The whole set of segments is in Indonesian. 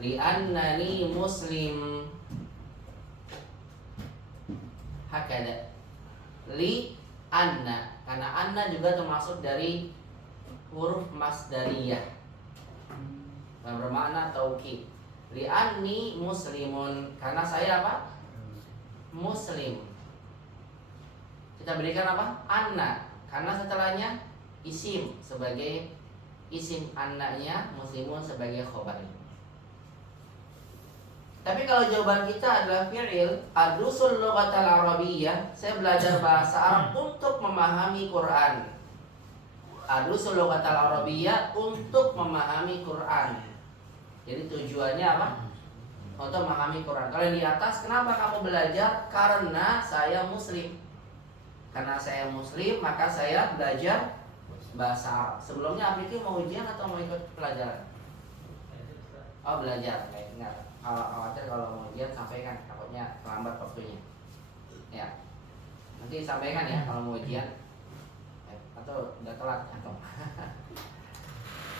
li'annani muslim. Hakada. Li anna, karena anna juga termasuk dari huruf masdariyah yang bermakna taukid. Li'anni muslimun, karena saya apa? Muslim. Kita berikan apa? Anna, karena setelahnya isim sebagai isim annanya, muslimun sebagai khobar. Tapi kalau jawaban kita adalah fi'il, adrusul lughatal arabiyyah, saya belajar bahasa Arab untuk memahami Quran. Adrusul lughatal arabiyyah, untuk memahami Quran. Jadi tujuannya apa? Untuk memahami Quran. Kalau yang di atas, kenapa kamu belajar? Karena saya muslim. Karena saya muslim, maka saya belajar bahasa Arab. Sebelumnya Afriki mau ujian atau mau ikut pelajaran? Oh, belajar. Baik, enggak. Kalau khawatir kalau mau ujian sampaikan, takutnya terlambat waktunya. Ya. Nanti sampaikan ya kalau mau ujian. Atau udah telat atau.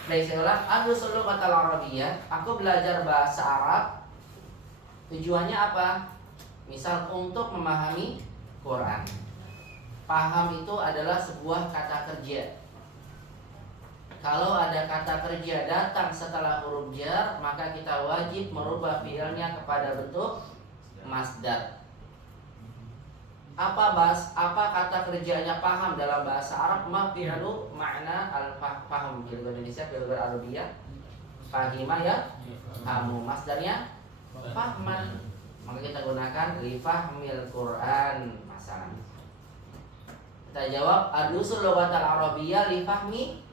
Baik, saya ulang. Adrusul lughatal arabiyyah, aku belajar bahasa Arab. Tujuannya apa? Misal untuk memahami Quran. Paham itu adalah sebuah kata kerja. Kalau ada kata kerja datang setelah huruf jar, maka kita wajib merubah fiilnya kepada bentuk masdar. Apa kata kerjanya paham dalam bahasa Arab? Ma fi'lu makna al-faham. Jadi Indonesia fi'il Arabiyah. Fahima ya? Hamu. Masdarnya fahman. Maka kita gunakan li fahmil Quran masalah. Kita jawab adrusul lughatal arabiyyah li fahmi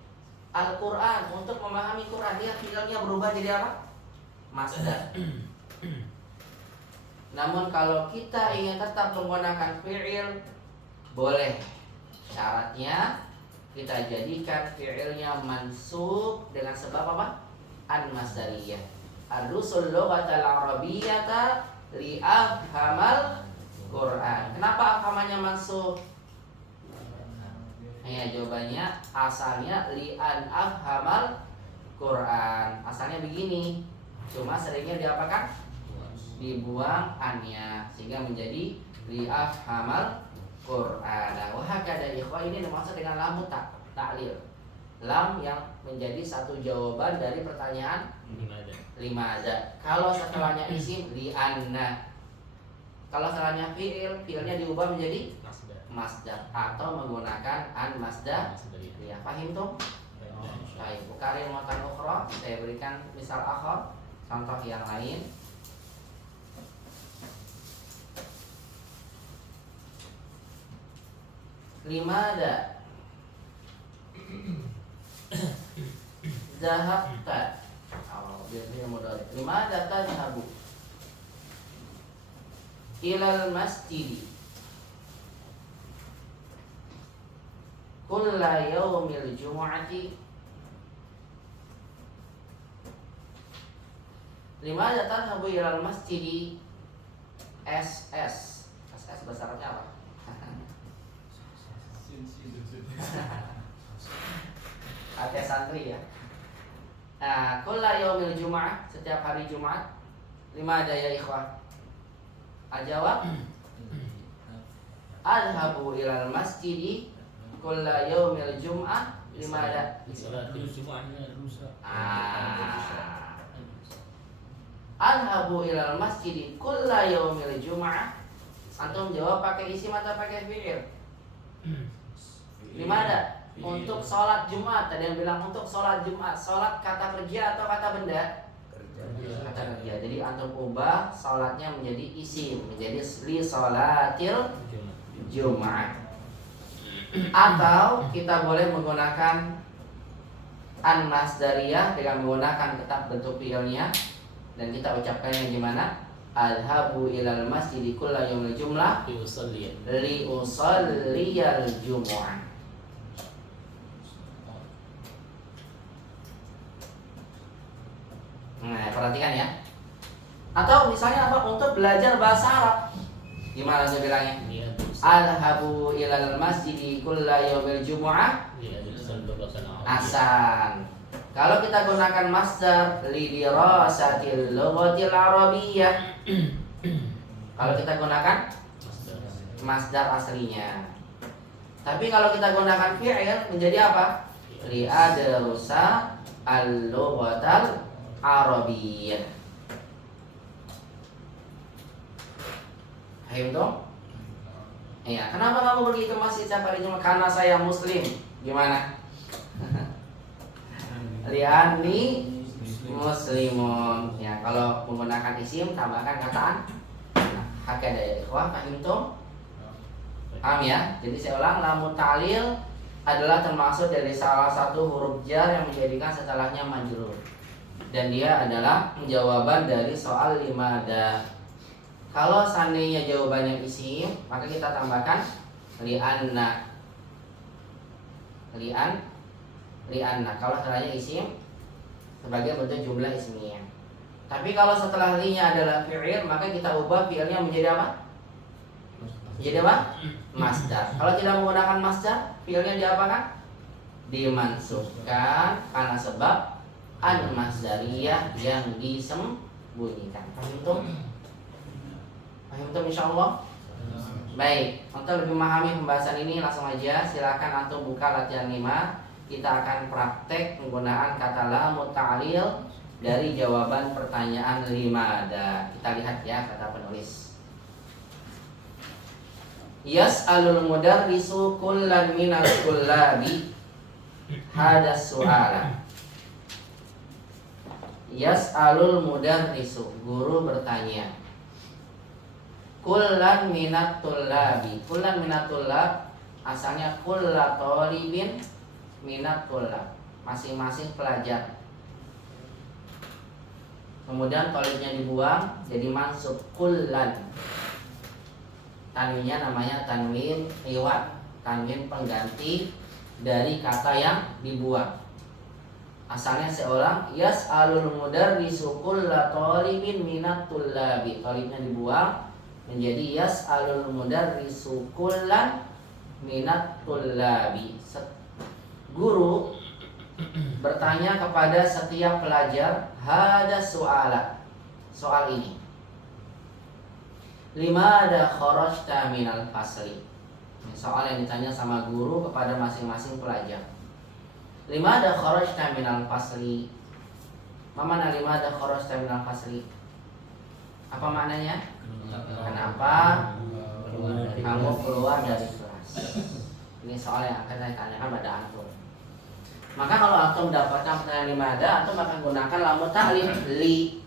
Al-Quran, untuk memahami Quran. Lihat fiilnya berubah jadi apa? Masdar. Namun kalau kita ingin tetap menggunakan fiil, boleh. Syaratnya kita jadikan fiilnya mansub dengan sebab apa? An-masdariyah. Adrusul lughatal arabiyyata li afhamal Quran. Kenapa afhamannya mansub? Ya, jawabannya asalnya li'an afhamal Quran. Asalnya begini. Cuma seringnya diapakan? Dibuang annya sehingga menjadi li'afhamal Quran. Nah, wahakada ikhwah, ini dimaksud dengan lam ta'lil. Lam yang menjadi satu jawaban dari pertanyaan limadza. Kalau setelahnya isim li'anna. Kalau setelahnya fiilnya diubah menjadi masdar atau menggunakan an masdar. Ya, paham tuh? Baik, Bukhari muatan ukhra, saya berikan misal akhar, contoh yang lain. Limada zahabta. Oh, biasanya mudhari. Limada tadhhabu ilal masjid kulla yaumil jumu'ati. Limada tadhhabu ilal masjid. SS bahasa Arabnya apa? Ada santri ya. Nah, kulla yaumil jumu'ah, setiap hari Jumat. Limada ya ikhwah? Ajawab adhabu ilal masjid kulla yaumil jum'ah. Limada? Adhabu ilal masjid kulla yaumil jum'ah. Antum jawab pakai isim atau pakai fi'il? Limada? Untuk sholat Jumat. Tadi yang bilang untuk sholat Jumat. Sholat kata kerja atau kata benda? Kata kerja. Jadi antum ubah sholatnya menjadi isim, menjadi li sholatil Jumat. Atau kita boleh menggunakan an-masdariyah dengan menggunakan tetap bentuk fi'ilnya, dan kita ucapkannya gimana? Alhabu ilal masjid kulla yaumil jumlah li usalliyal jumu'ah. Nah, perhatikan ya. Atau misalnya apa? Untuk belajar bahasa Arab. Gimana saya bilangnya? Alhabu ilal masjid kulla yaumil jumu'ah. Asan. Kalau kita gunakan masdar lidirasatil lughatil arabiyyah. Kalau kita gunakan masdar aslinya. Tapi kalau kita gunakan fi'il menjadi apa? Li'adrusa al-lughatal arabiyyah. Paham dong? Iya, kenapa kamu begitu masih setiap hari Jumat? Karena saya muslim. Gimana? Li'anni muslimun. Ya, kalau menggunakan isim tambahkan kataan. Nah, hakada ya ikhwah, paham dong? Paham ya? Jadi saya ulang, lamu ta'lil adalah termasuk dari salah satu huruf jar yang menjadikan setelahnya majrur. Dan dia adalah jawaban dari soal limada. Kalau seandainya jawabannya isim, maka kita tambahkan li'anna. Li'anna. Kalau setelahnya isim sebagai bentuk jumlah ismiyah. Tapi kalau setelah li-nya adalah fi'il, maka kita ubah fi'ilnya menjadi apa? Menjadi apa? Masdar. Kalau tidak menggunakan masdar, fi'ilnya diapakan? Dimansubkan karena sebab an-masdariyah yang disembunyikan. Paham itu? Paham itu insyaallah? Baik, untuk lebih memahami pembahasan ini langsung aja silakan antum buka latihan 5. Kita akan praktek penggunaan kata lamu ta'lil dari jawaban pertanyaan limada. Kita lihat ya kata penulis. Yas'alul mudarrisu kullan minal kullabi hadas su'ala. Yas'alul mudarrisu, guru bertanya. Kullan minat tullabi. Kullan minat tullab asalnya kulla tolibin minat tullab, masing-masing pelajar. Kemudian tolibnya dibuang jadi mansub kullan. Tanwinnya namanya tanwin iwad, tanwin pengganti dari kata yang dibuang. Asalnya seorang yas'alul mudarrisu kulla tolibin minat tullabi. Tolibnya dibuang menjadi yas'alul mudarrisu kullan minat tullabi. Guru bertanya kepada setiap pelajar hada su'ala, soal ini. Limada kharajta minal fasli. Soal yang ditanya sama guru kepada masing-masing pelajar. Limada kharajta minal fasli. Mana limada kharajta minal fasli? Apa maknanya? Kenapa kamu keluar dari kelas? Ini soal yang akan saya tanyakan pada antum. Maka kalau antum mendapatkan pertanyaan limada, antum akan gunakan lamu ta'lil li,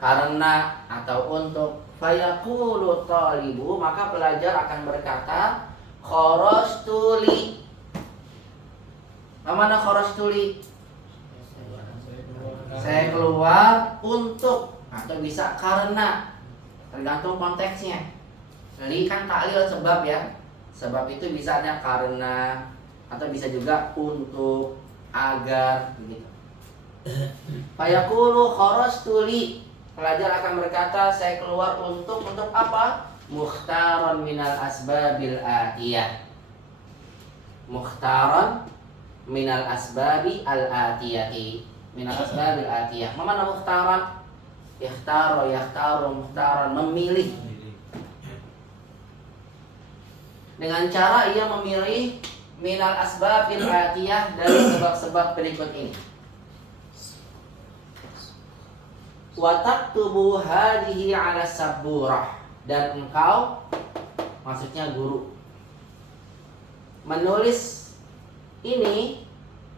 karena atau untuk. Fayaqulu talibu, maka pelajar akan berkata kharajtu li. Mana kharajtu li? Saya keluar untuk, atau bisa karena, tergantung konteksnya. Li kan ta'lil sebab ya. Sebab itu bisa ada karena, atau bisa juga untuk, agar begitu. Fayaqulu kharajtu li. Pelajar akan berkata saya keluar untuk apa? Mukhtaran minal asbabil atiyah. Mukhtaran minal asbabi al atiyati. Minal asbabil atiyah. Mana mukhtaran? Ikhtaro, yakhtaru, mukhtaran, memilih. Dengan cara ia memilih minal asbabil atiyah dari sebab-sebab berikut ini. Wa taktubu hadhihi 'ala saburah, dan engkau, maksudnya guru, menulis ini,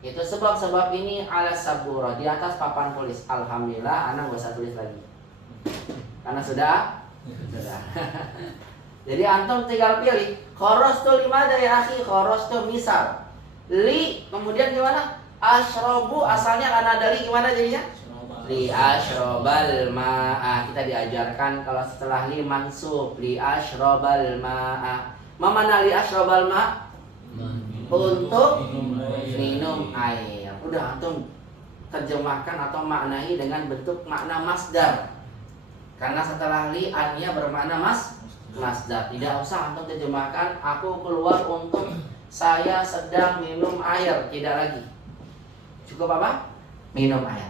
itu sebab-sebab ini 'ala saburah, di atas papan tulis. Alhamdulillah anak gak usah tulis lagi karena sudah. Jadi antum tinggal pilih kharastu limada ya akhi. Kharastu misal li, kemudian gimana? Ashrobu, asalnya karena dari gimana jadinya? Li ashrobal ma'a. Kita diajarkan kalau setelah li mansub li ashrobal ma'a. Mana li ashrobal ma'? Untuk minum air. Udah antum terjemahkan atau maknai dengan bentuk makna masdar. Karena setelah li an-nya bermakna masdar. Tidak usah antum terjemahkan aku keluar untuk saya sedang minum air. Tidak lagi. Cukup apa? Minum air.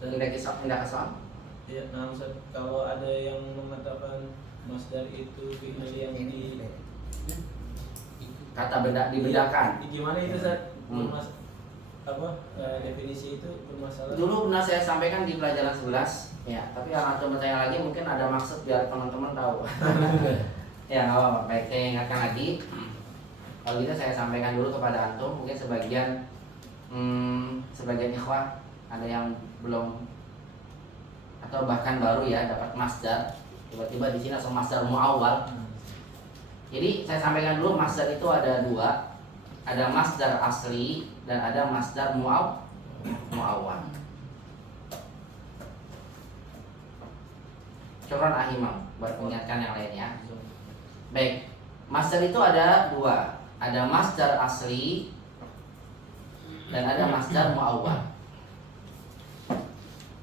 Tidak kesal. Ya, nah Ustaz, kalau ada yang mengatakan masdar itu fi'il yang di Kata dibedakan. Gimana itu Ustaz? Definisi itu bermasalah. Dulu pernah saya sampaikan di pelajaran 11 ya, tapi kalau antum bertanya lagi mungkin ada maksud biar teman-teman tahu. Ya nggak apa-apa, baik saya ingatkan lagi. Kalau gitu saya sampaikan dulu kepada antum, mungkin sebagian ikhwah ada yang belum atau bahkan baru ya dapat masdar, tiba-tiba di sini langsung masdar muawwal. Jadi saya sampaikan dulu, masdar itu ada dua, ada masdar asli dan ada masdar muawwal. Syukran ahimam buat mengingatkan yang lainnya. Baik, masdar itu ada dua, ada masdar asli dan ada masdar muawwal.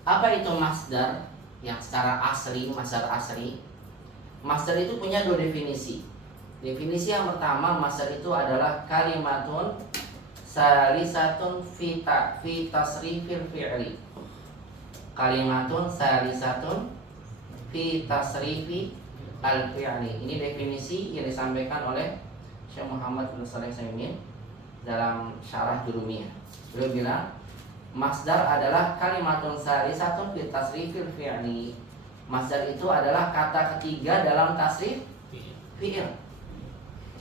Apa itu masdar yang secara asli, masdar asli? Masdar itu punya dua definisi. Definisi yang pertama, masdar itu adalah kalimatun salisatun fi tasrifil fi'li. Kalimatun salisatun fi tasrifi al-fi'li. Ini definisi yang disampaikan oleh Syekh Muhammad bin Shalih Al-Utsaimin dalam Syarah Jurumiyah. Beliau bilang, masdar adalah kalimatun salisatun fi tasrifil fi'li. Masdar itu adalah kata ketiga dalam tasrif fi'il.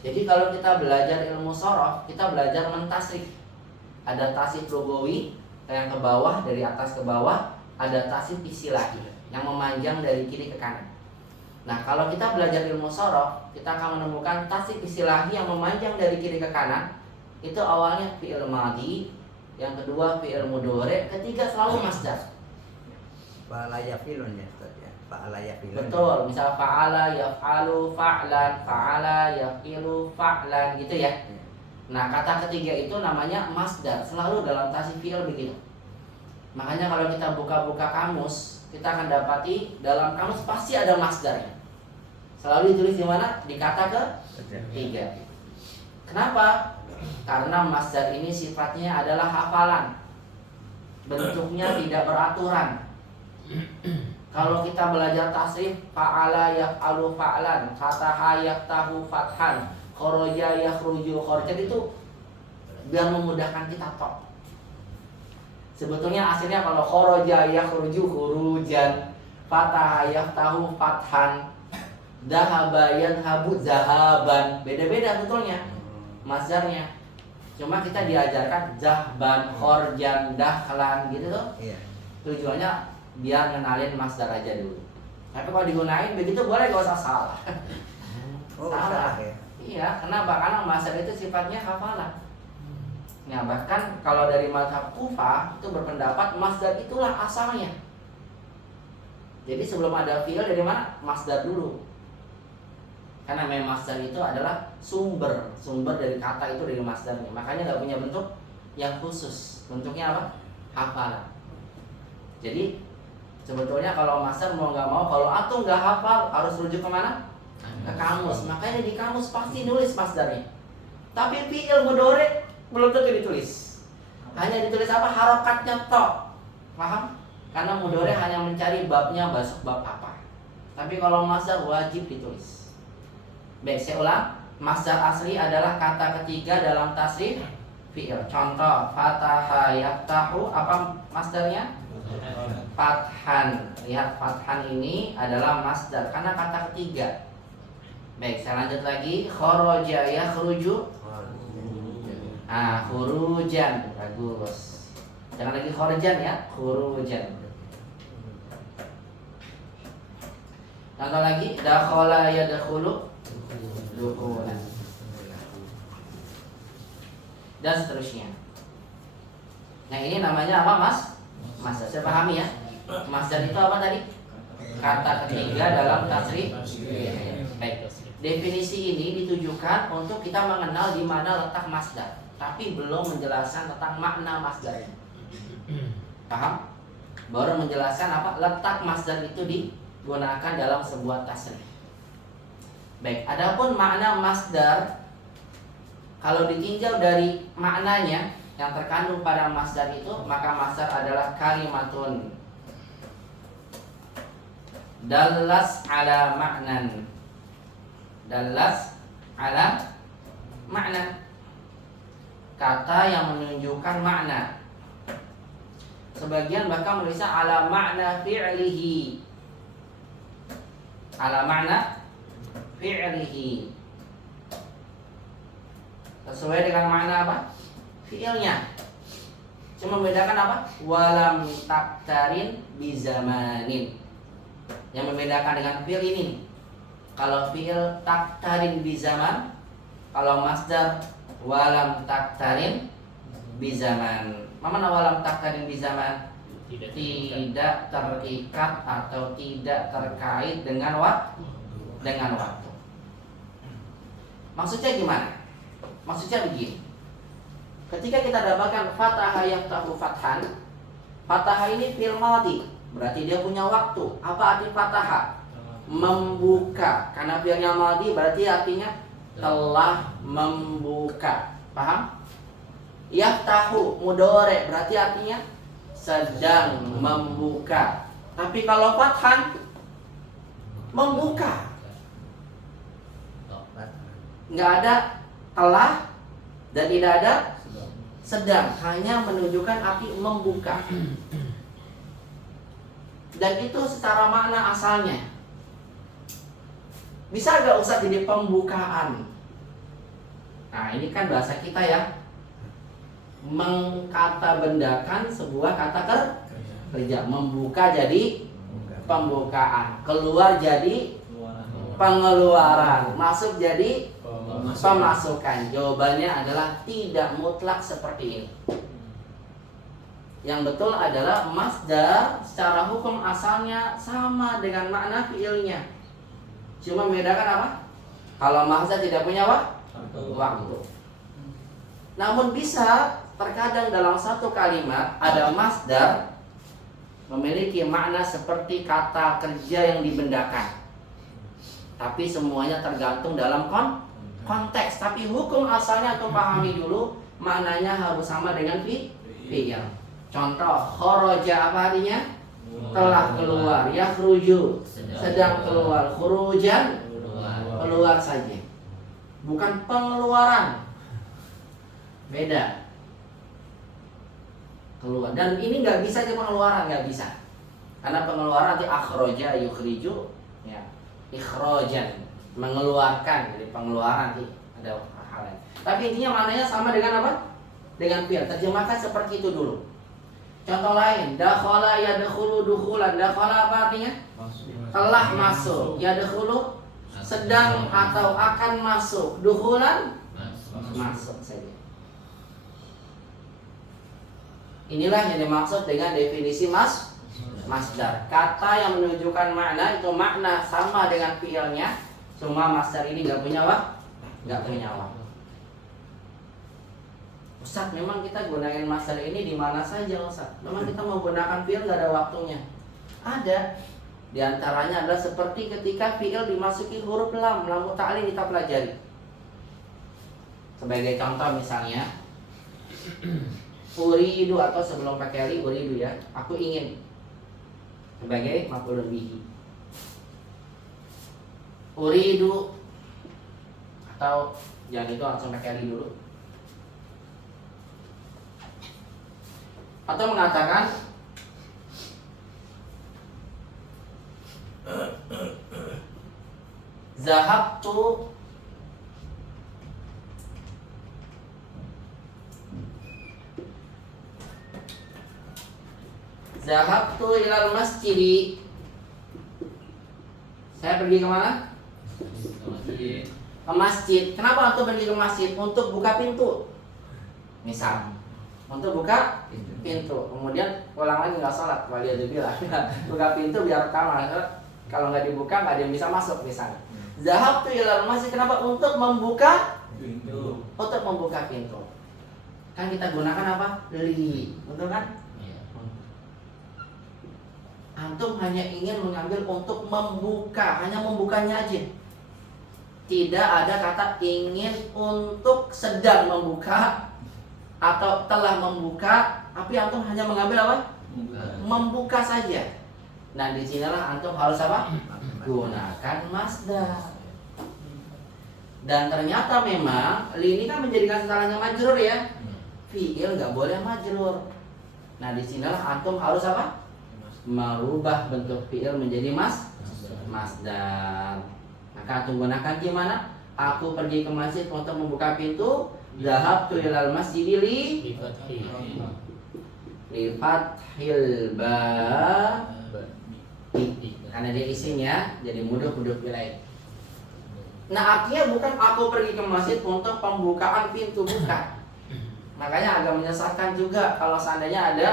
Jadi kalau kita belajar ilmu shorof, kita belajar mentasrif. Ada tasrif lugawi yang ke bawah, dari atas ke bawah. Ada tasrif istilahi yang memanjang dari kiri ke kanan. Nah, kalau kita belajar ilmu shorof, kita akan menemukan tasrif istilahi yang memanjang dari kiri ke kanan. Itu awalnya fi'il madhi, yang kedua fi'il mudhari', ketiga selalu masdar. Fa'ala yaf'ilun ya Ustaz ya. Fa'ala yaf'ilun. Betul, misal fa'ala yaf'alu fa'lan, fa'ala yaf'ilu fa'lan gitu ya. Nah, kata ketiga itu namanya masdar, selalu dalam tasrif fi'il begitu. Makanya kalau kita buka-buka kamus, kita akan dapati dalam kamus pasti ada masdarnya. Selalu ditulis di mana? Di kata ketiga. Kenapa? Karena masdar ini sifatnya adalah hafalan. Bentuknya tidak beraturan. Kalau kita belajar tasrif, fa'ala yaf'alu fa'lan, fataha yaftahu fathan, kharaja yakhruju kharjan, itu biar memudahkan kita tok. Sebetulnya aslinya kalau kharaja yakhruju khurujan, fataha yaftahu fathan, dhahaba yadhhabu dhahaban. Beda-beda betulnya masdarnya. Cuma kita diajarkan zahban, khorjan, dakhlan gitu tuh. Iya. Tujuannya biar ngenalin masdar aja dulu. Tapi kalau digunain begitu boleh, gak usah salah. Oh, salah ya. Iya, kenapa? Karena masdar itu sifatnya hafalan. Nah, bahkan kalau dari mazhab Kufah itu berpendapat masdar itulah asalnya. Jadi sebelum ada fi'il dari mana? Masdar dulu. Karena memang masdar itu adalah sumber dari kata itu dari masdarnya. Makanya nggak punya bentuk yang khusus. Bentuknya apa? Hafalan. Jadi sebetulnya kalau masdar mau nggak mau, kalau antum nggak hafal harus rujuk kemana? Ke kamus. Makanya di kamus pasti nulis masdarnya. Tapi fi'il mudhari belum tentu ditulis. Hanya ditulis apa? Harokatnya tok. Paham? Karena mudhari hanya mencari babnya, masuk bab apa. Tapi kalau masdar wajib ditulis. Baik, saya ulang. Masdar asli adalah kata ketiga dalam tasrif fi'il. Contoh, fataha yaftahu, apa masdarnya? Fathan. Lihat, fathan ini adalah masdar karena kata ketiga. Baik, saya lanjut lagi. Kharaja yakhruju. Khurujan. Bagus. Jangan lagi kharajan ya, khurujan. Contoh lagi, dakhala yadkhulu, dukhulan, dan seterusnya. Nah, ini namanya apa, Mas? Masdar. Saya pahami ya. Masdar itu apa tadi? Kata ketiga dalam tasrif. Baik. Definisi ini ditujukan untuk kita mengenal di mana letak masdar, tapi belum menjelaskan tentang makna masdarnya. Paham? Baru menjelaskan apa letak masdar itu digunakan dalam sebuah tasrif. Baik, adapun makna masdar, kalau ditinjau dari maknanya, yang terkandung pada masdar itu, maka masdar adalah kalimatun dallas ala ma'nan. Dallas ala makna, kata yang menunjukkan makna. Sebagian bahkan menulisnya ala makna fi'lihi, ala makna fi'lihi, sesuai dengan makna apa? Fi'ilnya. Cuma membedakan apa? Walam taktarin bizamanin. Yang membedakan dengan fi'il ini, kalau fi'il taktarin bizaman, kalau masdar walam taktarin bizaman. Mana walam taktarin bizaman? Tidak terikat atau tidak terkait dengan waktu. Maksudnya gimana? Maksudnya begini. Ketika kita dapatkan fataha yaftahu fathan, fataha ini fi'il madhi, berarti dia punya waktu. Apa arti fataha? Membuka. Karena fi'ilnya madhi berarti artinya telah membuka. Paham? Yaftahu mudhari berarti artinya sedang membuka. Tapi kalau fathan membuka, nggak ada telah dan tidak ada sedang, hanya menunjukkan arti membuka. Dan itu secara makna asalnya. Bisa gak usah jadi pembukaan? Nah ini kan bahasa kita ya, mengkatabendakan sebuah kata kerja. Membuka jadi pembukaan, keluar jadi pengeluaran, masuk jadi pemasukan. Jawabannya adalah tidak mutlak seperti ini. Yang betul adalah masdar secara hukum asalnya sama dengan makna fiilnya. Cuma membedakan apa? Kalau masdar tidak punya waktu. Namun bisa terkadang dalam satu kalimat ada masdar memiliki makna seperti kata kerja yang dibendakan. Tapi semuanya tergantung dalam konteks. Tapi hukum asalnya atau pahami dulu, maknanya harus sama dengan fi'il. Contoh, kharaja apa artinya? Telah keluar. Yakhruju sedang keluar. Khurujan keluar saja. Bukan pengeluaran. Beda. Keluar. Dan ini nggak bisa di pengeluaran, nggak bisa. Karena pengeluaran nanti akhraja yukhriju, ya. Ikhrajan, mengeluarkan. Jadi pengeluaran nanti ada hal lain. Tapi intinya maknanya sama dengan apa? Dengan fi'il. Terjemahkan seperti itu dulu. Contoh lain, dakhala yadkhulu dukhulan. Dakhala apa artinya? Telah masuk. Yadkhulu sedang atau akan masuk. Dukhulan masuk saja. Inilah yang dimaksud dengan definisi masdar. Kata yang menunjukkan makna itu makna sama dengan fiilnya, cuma masdar ini nggak punya waktu. Ustaz, memang kita gunakan masdar ini di mana saja, Ustaz? Memang kita mau gunakan fiil nggak ada waktunya? Ada. Di antaranya adalah seperti ketika fiil dimasuki huruf lam ta'lil kita pelajari. Sebagai contoh misalnya, uridu atau sebelum pakai li uridu ya, aku ingin, sebagai maf'ulun bihi. Uridu atau jangan itu langsung pakai li dulu. Atau mengatakan zahabtu ilal masjid. Saya pergi kemana? Ke masjid. Kenapa untuk pergi ke masjid? Untuk buka pintu. Misal, untuk buka pintu. Kemudian pulang lagi nggak sholat. Waliyadzubillah. Buka pintu biar kamar. Kalau nggak dibuka nggak ada yang bisa masuk misalnya. Zahabtu ilal masjid. Kenapa? Untuk membuka pintu. Untuk membuka pintu. Kan kita gunakan apa? Li. Betul kan? Antum hanya ingin mengambil untuk membuka, hanya membukanya aja. Tidak ada kata ingin untuk sedang membuka atau telah membuka, tapi antum hanya mengambil apa? Membuka saja. Nah, disinilah antum harus apa? Gunakan masdar. Dan ternyata memang li ini kan menjadikan setelahnya majrur ya. Fi'il nggak boleh majrur. Nah, disinilah antum harus apa? Merubah bentuk fi'il menjadi masdar. Maka antum gunakan gimana? Aku pergi ke masjid untuk membuka pintu. Zahabtu ilal masjid li fathil ba. Karena dia isinya jadi mudhof ilaih. Nah, artinya bukan aku pergi ke masjid untuk pembukaan pintu, bukan. Makanya agak menyesatkan juga kalau seandainya ada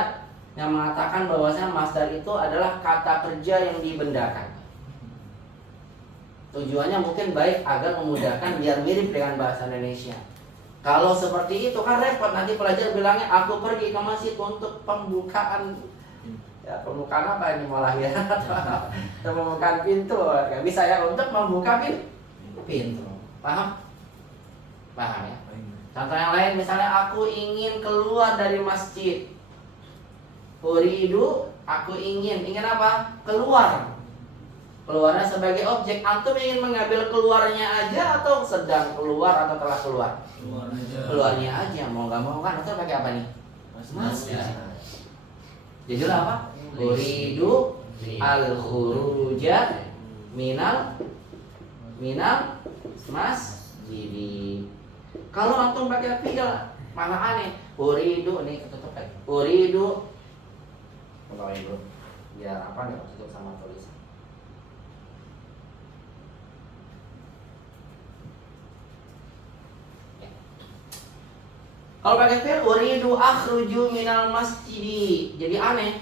yang mengatakan bahwasanya masdar itu adalah kata kerja yang dibendakan. Tujuannya mungkin baik agar memudahkan biar mirip dengan bahasa Indonesia. Kalau seperti itu kan repot, nanti pelajar bilangnya aku pergi ke masjid untuk pembukaan. Ya, pembukaan apa ini malah ya? Atau pembukaan pintu. Gak bisa ya, untuk membuka pintu. Paham? Paham ya? Contoh yang lain misalnya aku ingin keluar dari masjid. Uridu, aku ingin apa? Keluar. Keluarnya sebagai objek. Antum ingin mengambil keluarnya aja atau sedang keluar atau telah keluar? Keluarnya aja. Mau nggak mau kan antum pakai apa nih? Masdar. Jadi apa? Uridu al-khuruja minal masjidi. Kalau antum pakai fi'il malah aneh. Uridu nih ketutup lagi. Uridu. Kalau itu biar apa nggak ketutup sama tulisan. Kalau pakai fi'il uridu akhruju minal masjidi. Jadi aneh.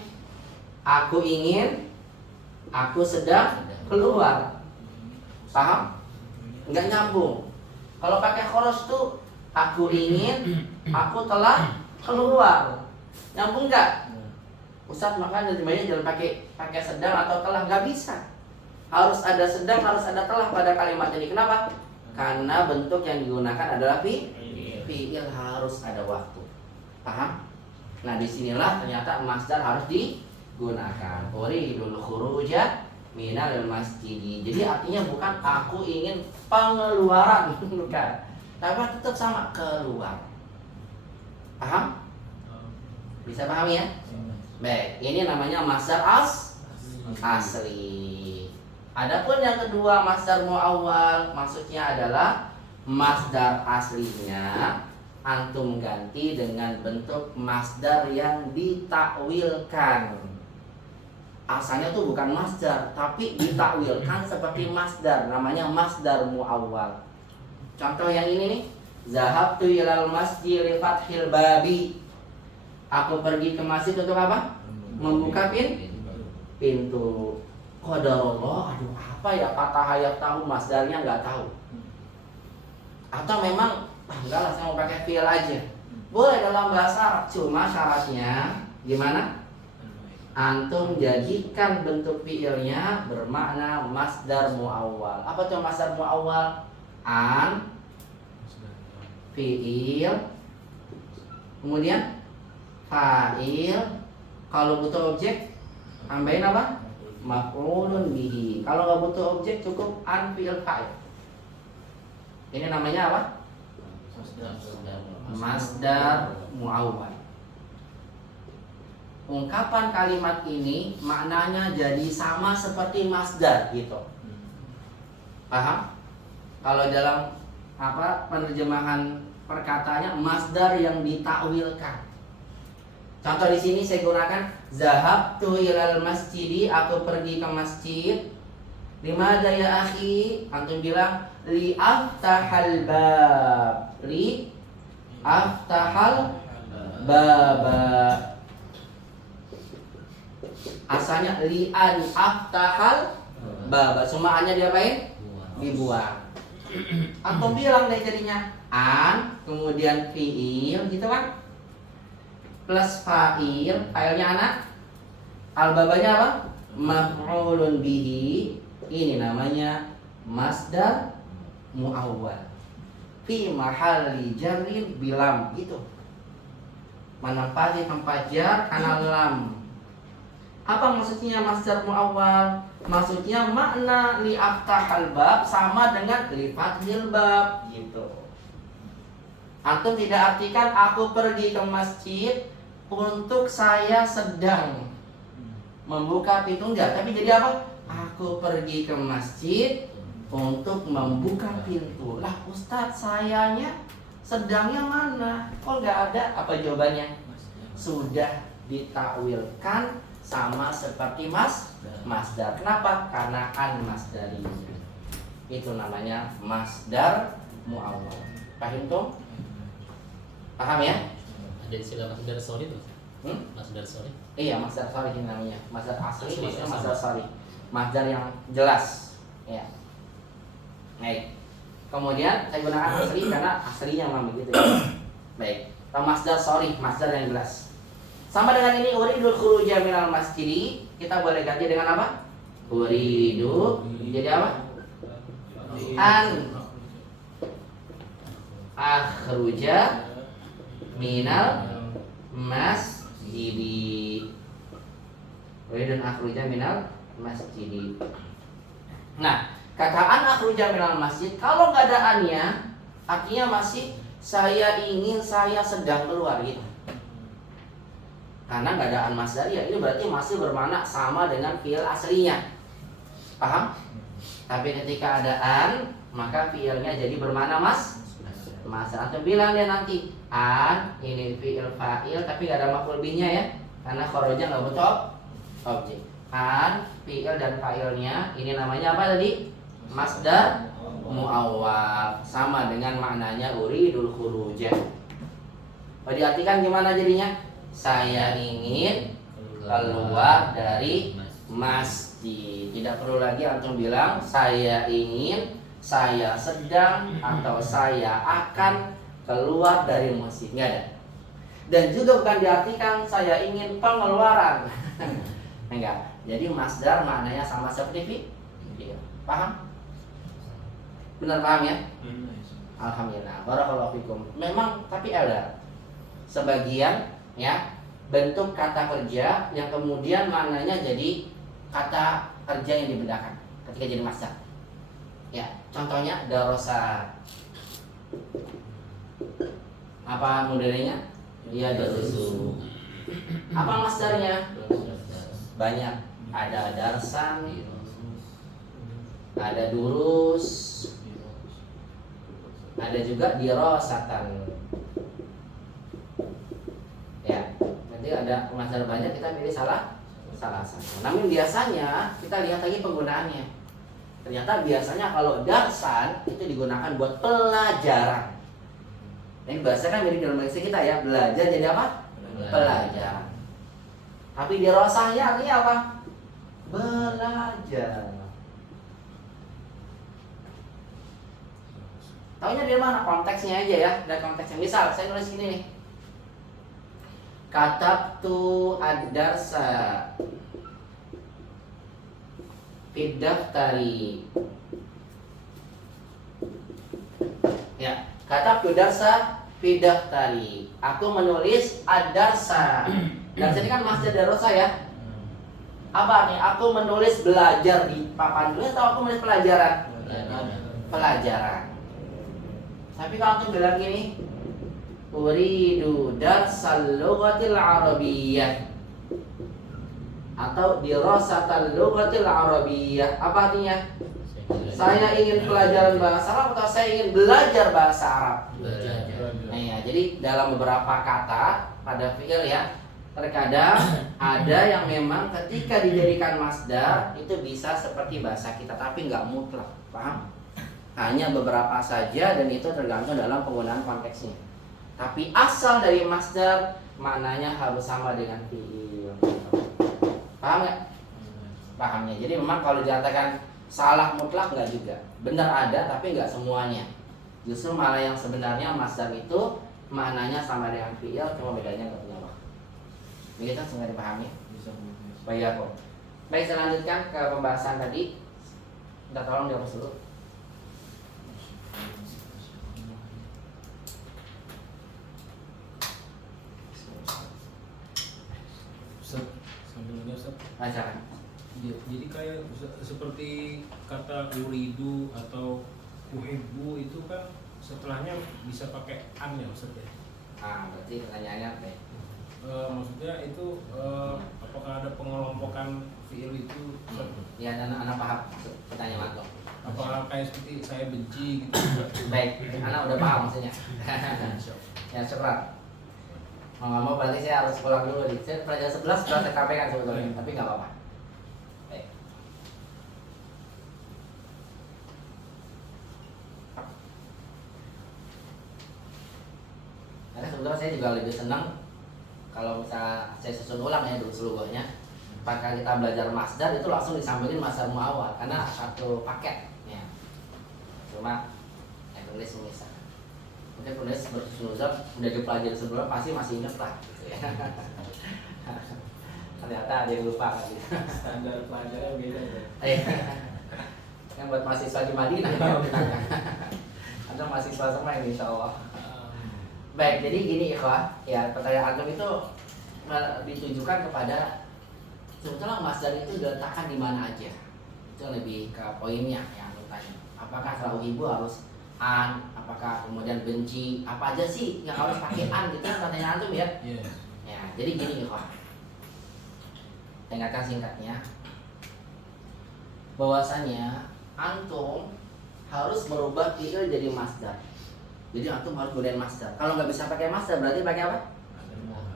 Aku ingin, aku sedang keluar. Paham? Enggak nyambung. Kalau pakai khoros tuh aku ingin, aku telah keluar. Nyambung enggak? Ustaz, makanya banyak jangan pakai sedang atau telah, nggak bisa. Harus ada sedang, harus ada telah pada kalimat ini. Kenapa? Karena bentuk yang digunakan adalah fi'il, harus ada waktu. Paham? Nah, disinilah ternyata masdar harus digunakan. Uridul khuruja minal masjid. Jadi artinya bukan aku ingin pengeluaran, bukan. Tapi tetap sama keluar. Paham? Bisa paham ya? Baik, ini namanya masdar asli. Adapun yang kedua masdar muawwal, maksudnya adalah masdar aslinya antum ganti dengan bentuk masdar yang ditakwilkan. Asalnya tuh bukan masdar, tapi ditakwilkan seperti masdar, namanya masdar muawwal. Contoh yang ini nih, zahabtu ilal masjid li fathil babi. Aku pergi ke masjid untuk apa? Membuka pintu. Qadarullah, aduh apa ya kata hayat tahu, masdarnya nggak tahu. Atau memang enggak lah, saya mau pakai fi'il aja. Boleh dalam bahasa Arab, cuma syaratnya gimana? Antum jadikan bentuk fi'ilnya bermakna masdar muawwal. Apa tuh masdar muawwal? An, fi'il, kemudian fa'il. Kalau butuh objek tambahin apa? Maf'ulun bihi. Kalau nggak butuh objek cukup an, fi'il, fa'il. Ini namanya apa? Masdar muawwal. Ungkapan kalimat ini maknanya jadi sama seperti masdar gitu. Paham? Kalau dalam penerjemahan perkataannya masdar yang ditakwilkan. Contoh di sini saya gunakan zahabtu ilal masjidi, aku pergi ke masjid. Limada ya akhi? Antum bilang li aftahal bab. Li aftahal baba. Asalnya li an aftahal baba. Cuma hanya diapain? Dibuang. Antum bilang deh jadinya an, kemudian fi'il gitu kan? Plus fa'il, fa'ilnya anak. Al-babanya apa? Maf'ulun bihi. Ini namanya masdar muawwal. Fi mahalli jarrin bilam gitu. menempati tempat jar karena lam. Apa maksudnya masdar muawwal? Maksudnya makna li aftahal bab sama dengan li fathil bab gitu. Antum tidak artikan aku pergi ke masjid untuk saya sedang membuka pintu, enggak, tapi jadi apa? Aku pergi ke masjid untuk membuka pintu. Lah Ustadz, sayanya sedangnya mana? Kok nggak ada? Apa jawabannya? Sudah ditakwilkan sama seperti masdar. Kenapa? Karena an masdariyah. Itu namanya masdar muawwal. Paham tuh? Paham ya? Ada istilah masdar sorry tuh. Masdar sorry. Iya, masdar sorry ini namanya. Masdar asli, Asli, maksudnya sama. masdar sorry. Masdar yang jelas. Ya. Baik. Kemudian saya gunakan asli karena aslinya memang begitu ya. Baik. Kalau masdar sorry, masdar yang jelas. Sama dengan ini uridul khuruja minal masjidi, kita boleh ganti dengan apa? Uridu. Jadi apa? An akhruja minal masjidi. Uridu an akhruja minal masjidi. Nah, kata an akhruja minal masjid kalau nggak ada annya, artinya masih saya ingin, saya sedang keluar gitu. Karena nggak ada an masdariyah, ini berarti masih bermakna sama dengan fiil aslinya. Paham? Tapi ketika ada an, maka fiilnya jadi bermakna masdar. Atau bilang dia nanti an ini fiil fa'il tapi nggak ada maf'ul bihnya ya, karena kharaja nggak butuh objek. An fiil dan fa'ilnya ini namanya apa tadi? Masdar muawwal, sama dengan maknanya uridul khuruja. Diartikan gimana jadinya? Saya ingin keluar dari masjid. Tidak perlu lagi antum bilang saya ingin, saya sedang, atau saya akan keluar dari masjid. Nggak ada. Dan juga bukan diartikan saya ingin pengeluaran. Enggak. Jadi masdar maknanya sama seperti fi'il. Paham? Benar paham ya? Alhamdulillah. Barakallahu fikum. Memang tapi ada sebagian ya bentuk kata kerja yang kemudian maknanya jadi kata kerja yang dibedakan ketika jadi masdar. Ya, contohnya darosa. Apa modelnya? Iya, darusu. Apa masdarnya? Banyak. Ada darsan, ada durus, ada juga dirosatan. Ya, nanti ada masdar banyak, kita pilih salah satu. Namun biasanya kita lihat lagi penggunaannya. Ternyata biasanya kalau darsan itu digunakan buat pelajaran. Ini bahasa kan mirip dalam bahasa kita ya, belajar jadi apa? Pelajaran. Tapi dirosahnya artinya apa? Belajar. Taunya dari mana? Konteksnya aja ya, dari konteksnya. Misal saya nulis gini nih. Katabtu ad-darsa fid daftari. Ya, katabtu darsa fid daftari. Aku menulis ad-darsa. Darsa ini kan masdar darosa ya. Apa nih? Aku menulis belajar di papan tulis atau aku menulis pelajaran? Pelajaran. Tapi kalau aku bilang gini, uridu darsal lughatil arabiyyah atau dirasatal lughatil arabiyyah, apa artinya? Saya ingin pelajaran bahasa Arab atau saya ingin belajar bahasa Arab? Nah, ya, jadi dalam beberapa kata pada fi'il ya, terkadang ada yang memang ketika dijadikan masdar itu bisa seperti bahasa kita tapi nggak mutlak, paham? Hanya beberapa saja dan itu tergantung dalam penggunaan konteksnya. Tapi asal dari masdar maknanya harus sama dengan fi'il. Paham nggak? Pahamnya. Jadi memang kalau dikatakan salah mutlak nggak juga. Benar ada tapi nggak semuanya. Justru malah yang sebenarnya masdar itu maknanya sama dengan fi'il, cuma bedanya nggak punya waktu. Begitu semua dipahami? Baik kok. Baik, saya lanjutkan ke pembahasan tadi. Kita tolong dihapus dulu. Bacakan. Jadi kayak seperti kata uridu atau uhibbu itu kan setelahnya bisa pakai an ya Ustaz ya. Nah, berarti pertanyaannya apa ya? Maksudnya itu apakah ada pengelompokan fiil itu Ustaz? Ya, anak paham pertanyaan Antum. Apakah kayak seperti saya benci gitu Ustaz? Baik, anak udah paham maksudnya. Ya, syukur. Mau nggak mau berarti saya harus pulang dulu nih. Saya pelajaran 11 sudah saya sampaikan sebetulnya, tapi nggak apa-apa. Baik. Karena sebetulnya saya juga lebih senang kalau misalnya saya susun ulang ya dulu seluruhnya. Apakah kita belajar masdar itu langsung disampaikan masdar muawwal karena satu paket ya. Cuma yang tulis misal mungkin penulis bersusun udah dipelajari sebelumnya pasti masih ingat lah gitu ya. Ternyata ada yang lupa kan gitu. Standar pelajaran beda ya. Yang buat mahasiswa di Madinah ya, ada mahasiswa semua ini insya Allah. Baik, jadi gini ikhwah, ya pertanyaan antum itu ditujukan kepada sebetulnya masdar itu diletakkan di mana aja. Itu lebih ke poinnya yang antum tanya. Apakah kalau ibu harus an, apakah kemudian benci, apa aja sih yang harus pakai an gitu pertanyaan antum ya? Iya. Ya, jadi gini ikhwah. Saya ingatkan singkatnya bahwasanya antum harus merubah fi'il jadi masdar. Jadi antum harus gunain masdar. Kalau nggak bisa pakai masdar berarti pakai apa?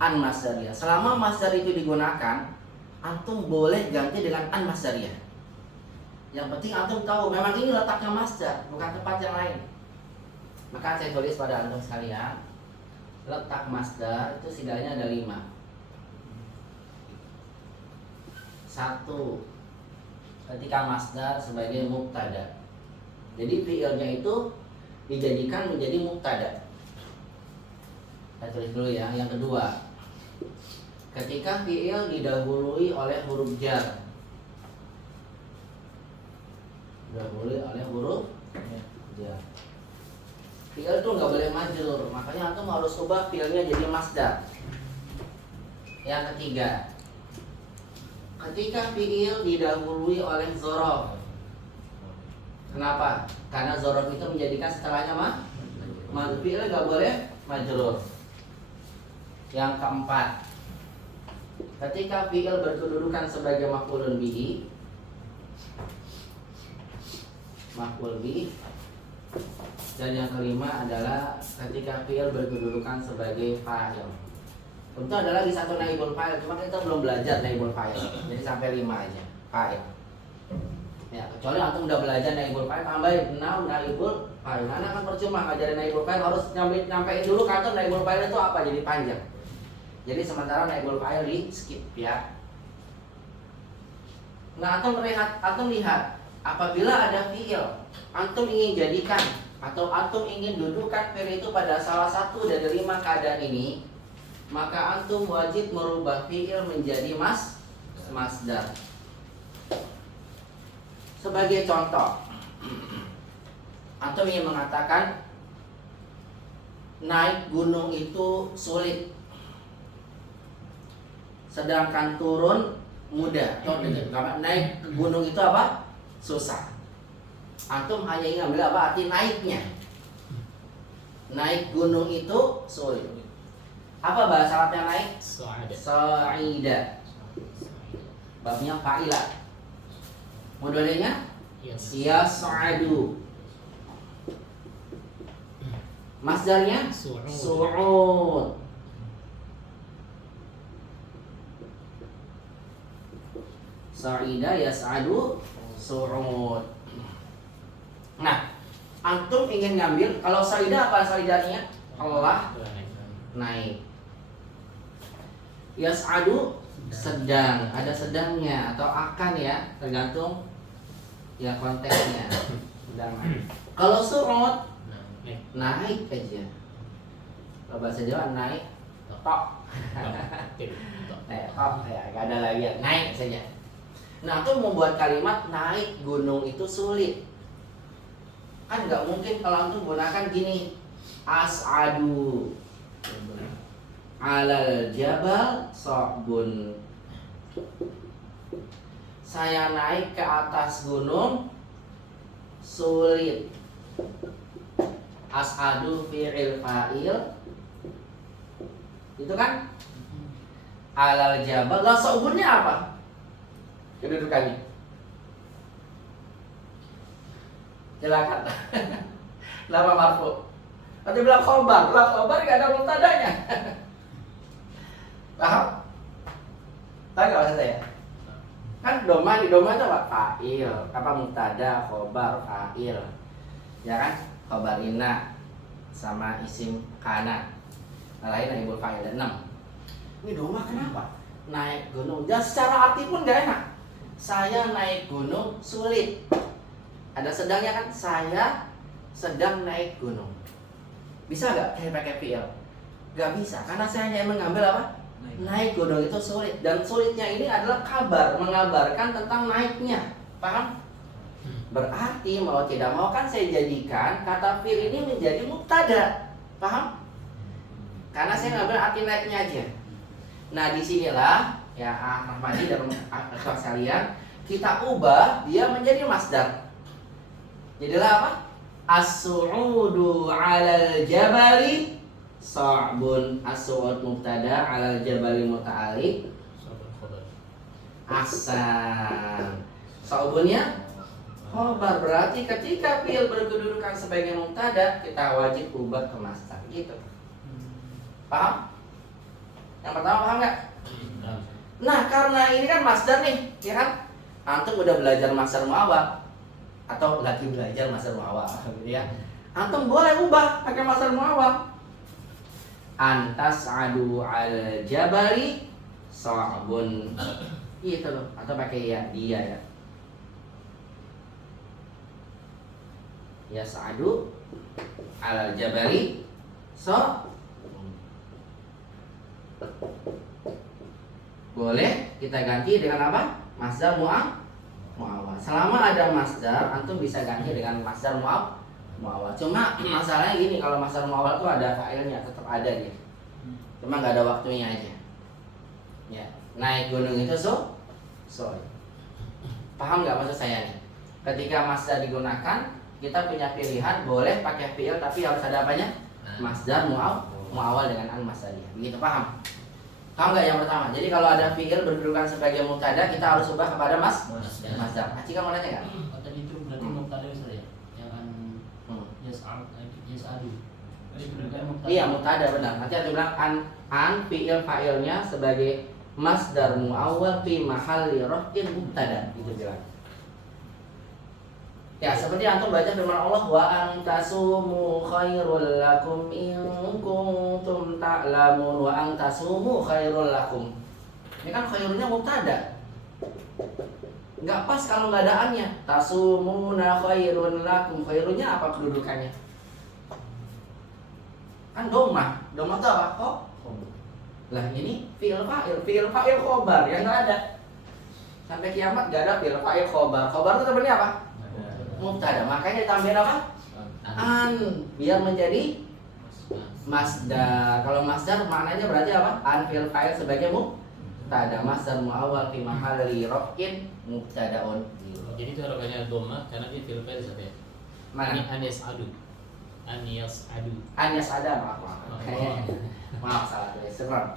An masdariyah. Selama masdar itu digunakan, antum boleh ganti dengan an masdariyah. Yang penting antum tahu memang ini letaknya masdar, bukan tempat yang lain. Maka saya tulis pada antum sekalian, letak masdar itu setidaknya ada 5. 1. Ketika masdar sebagai mubtada. Jadi fi'ilnya itu dijadikan menjadi mubtada. Saya tulis dulu ya. Yang kedua, ketika fi'il didahului oleh huruf jar. Didahului oleh huruf jar. Fi'il itu nggak boleh majrur, makanya antum harus ubah fi'ilnya jadi masdar. Yang ketiga, ketika fi'il didahului oleh dzaraf. Kenapa? Karena dzaraf itu menjadikan setelahnya fi'il nggak boleh majrur. Yang keempat, ketika fi'il berkedudukan sebagai maf'ulun bihi, maf'ul bihi. Dan yang kelima adalah ketika fi'il berkedudukan sebagai fa'il. Tentu ada lagi satu naibul fa'il, cuma kita belum belajar naibul fa'il. Jadi sampai 5 aja fa'il. Ya, kecuali antum udah belajar naibul fa'il, tambahin naibul fa'il. Karena kan percuma ngajarin naibul fa'il, harus nyampein dulu kantor naibul fa'il itu apa, jadi panjang. Jadi sementara naibul fa'il di skip ya. Nah, antum lihat apabila ada fi'il antum ingin jadikan atau antum ingin dudukan fi'il itu pada salah satu dari 5 keadaan ini, maka antum wajib merubah fi'il menjadi masdar. Sebagai contoh, antum ingin mengatakan naik gunung itu sulit, sedangkan turun mudah. Naik gunung itu apa? Susah. Antum hanya ingin ambil apa arti naiknya. Naik gunung itu sulit. Apa bahasa Arabnya naik? Sa'ida. Babnya fa'ilah. Modalnya? Yas'adu. Masdarnya? Su'ud. Sa'ida yas'adu su'ud. Nah, antum ingin ngambil, kalau sa'ida apa sa'idanya? Allah naik. Yas'adu sedang, ada sedangnya atau akan ya, tergantung ya konteksnya. Sedang. Kalau su'ud naik aja. Kalau bahasa Jawa naik tok. Tok ya, gak ada lagi ya, naik saja. Nah, itu membuat kalimat naik gunung itu sulit. Kan nggak mungkin kalau antum gunakan gini, as'adu alal jabal sa'bun. saya naik ke atas gunung sulit. As'adu fi'il fa'il. Itu kan? Alal jabal. Lah sa'ubunnya apa? Kedudukannya. Silakan. Lama marfu. Nanti bilang khobar gak ada mubtadanya. Paham? Tahu gak maksud saya? Kan doma itu apa? Fa'il, apa mubtada, khobar, fa'il. Ya kan? Khobar inna sama isim kana. Lain naibul fa'il 6. Ini doma kenapa? Naik gunung. Dan secara arti pun gak enak. Saya naik gunung sulit. Ada sedangnya kan? Saya sedang naik gunung. Bisa gak kayak pakai fi'il? Gak bisa, karena saya hanya mengambil apa? Naik gunung itu sulit. Dan sulitnya ini adalah kabar, mengabarkan tentang naiknya. Paham? Berarti mau tidak mau kan saya jadikan kata fi'il ini menjadi mubtada. Paham? Karena saya ngambil arti naiknya aja. Nah disinilah ya Rahmadi dan akhwat sekalian, kita ubah dia menjadi masdar. Jadilah apa? As-su'udu 'alal jabali sa'bun. As-su'ud mubtada, 'alal jabali muta'alliq. Ahsan. Sa'bunnya khobar. Berarti ketika fi'il berkedudukan sebagai mubtada, kita wajib ubah ke masdar gitu. Paham? Yang pertama paham nggak? Nah karena ini kan masdar nih, ya kan? Antum udah belajar masdar muawwal atau lagi belajar masdar muawwal, gitu ya. Antum boleh ubah pakai masdar muawwal. Antas adu al jabali sa'bun. Gitu loh. Atau pakai ya dia ya. Ya sa'adu al jabali sa'bun. Boleh kita ganti dengan apa? Masdar muawwal. Selama ada masdar, antum bisa ganti dengan masdar muawwal. Cuma masalahnya gini, kalau masdar muawwal itu ada fa'ilnya, tetap ada dia. Cuma nggak ada waktunya aja. Ya, naik gunung itu so. Paham nggak maksud saya nih? Ketika masdar digunakan, kita punya pilihan boleh pakai fi'il tapi harus ada apanya? Masdar muawwal dengan an masdariyah. Begitu paham? Paham nggak yang pertama? Jadi kalau ada fi'il berkedudukan sebagai mubtada, kita harus ubah kepada masdar. Cika mau nanya nggak? Tadi itu berarti mubtada saya yang an yas'adu. Iya mubtada benar. Nanti ada bilang an fi'il fa'ilnya sebagai masdar muawwal fi mahalli raf'in mubtada, gitu bilang. Ya seperti antum baca firman Allah, wa antasumu khairul lakum in kuntum ta'lamun. Wa antasumu khairul lakum. Ini kan khairulnya mubtada. Nggak pas kalau nggak ada annya. Tasumuna khairun lakum. Khairulnya apa kedudukannya? Kan domah. Domah itu apa? Kok? Lah ini fi'il fa'il khobar yang nggak ada. Sampai kiamat nggak ada fi'il fa'il khobar. Khobar itu sebenarnya apa? Mubtada. Makanya ditambahin apa? An biar menjadi masdar. Kalau masdar maknanya berarti apa? An fi'il fa'il sebagai mubtada. Masdar muawwal fi mahalli raf'in mubtadaun. Jadi itu harapannya doma karena dia fi'il fa'il saja. Mana? An yas'adu. An yas'ada maaf. Maaf salah tulis. Serem.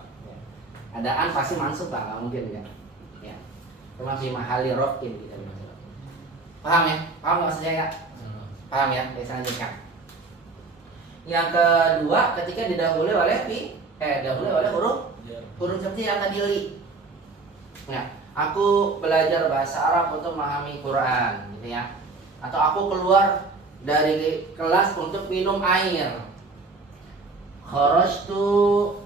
Ada an pasti mansub lah, nggak mungkin ya. Ya. Cuma fi mahalli raf'in kita bilang. Paham ya? Paham maksud saya nggak? Paham ya? Baik, selanjutnya. Yang kedua, ketika didahului oleh huruf seperti yang tadi li. Nah, aku belajar bahasa Arab untuk memahami Quran, gitu ya. Atau aku keluar dari kelas untuk minum air. Kharajtu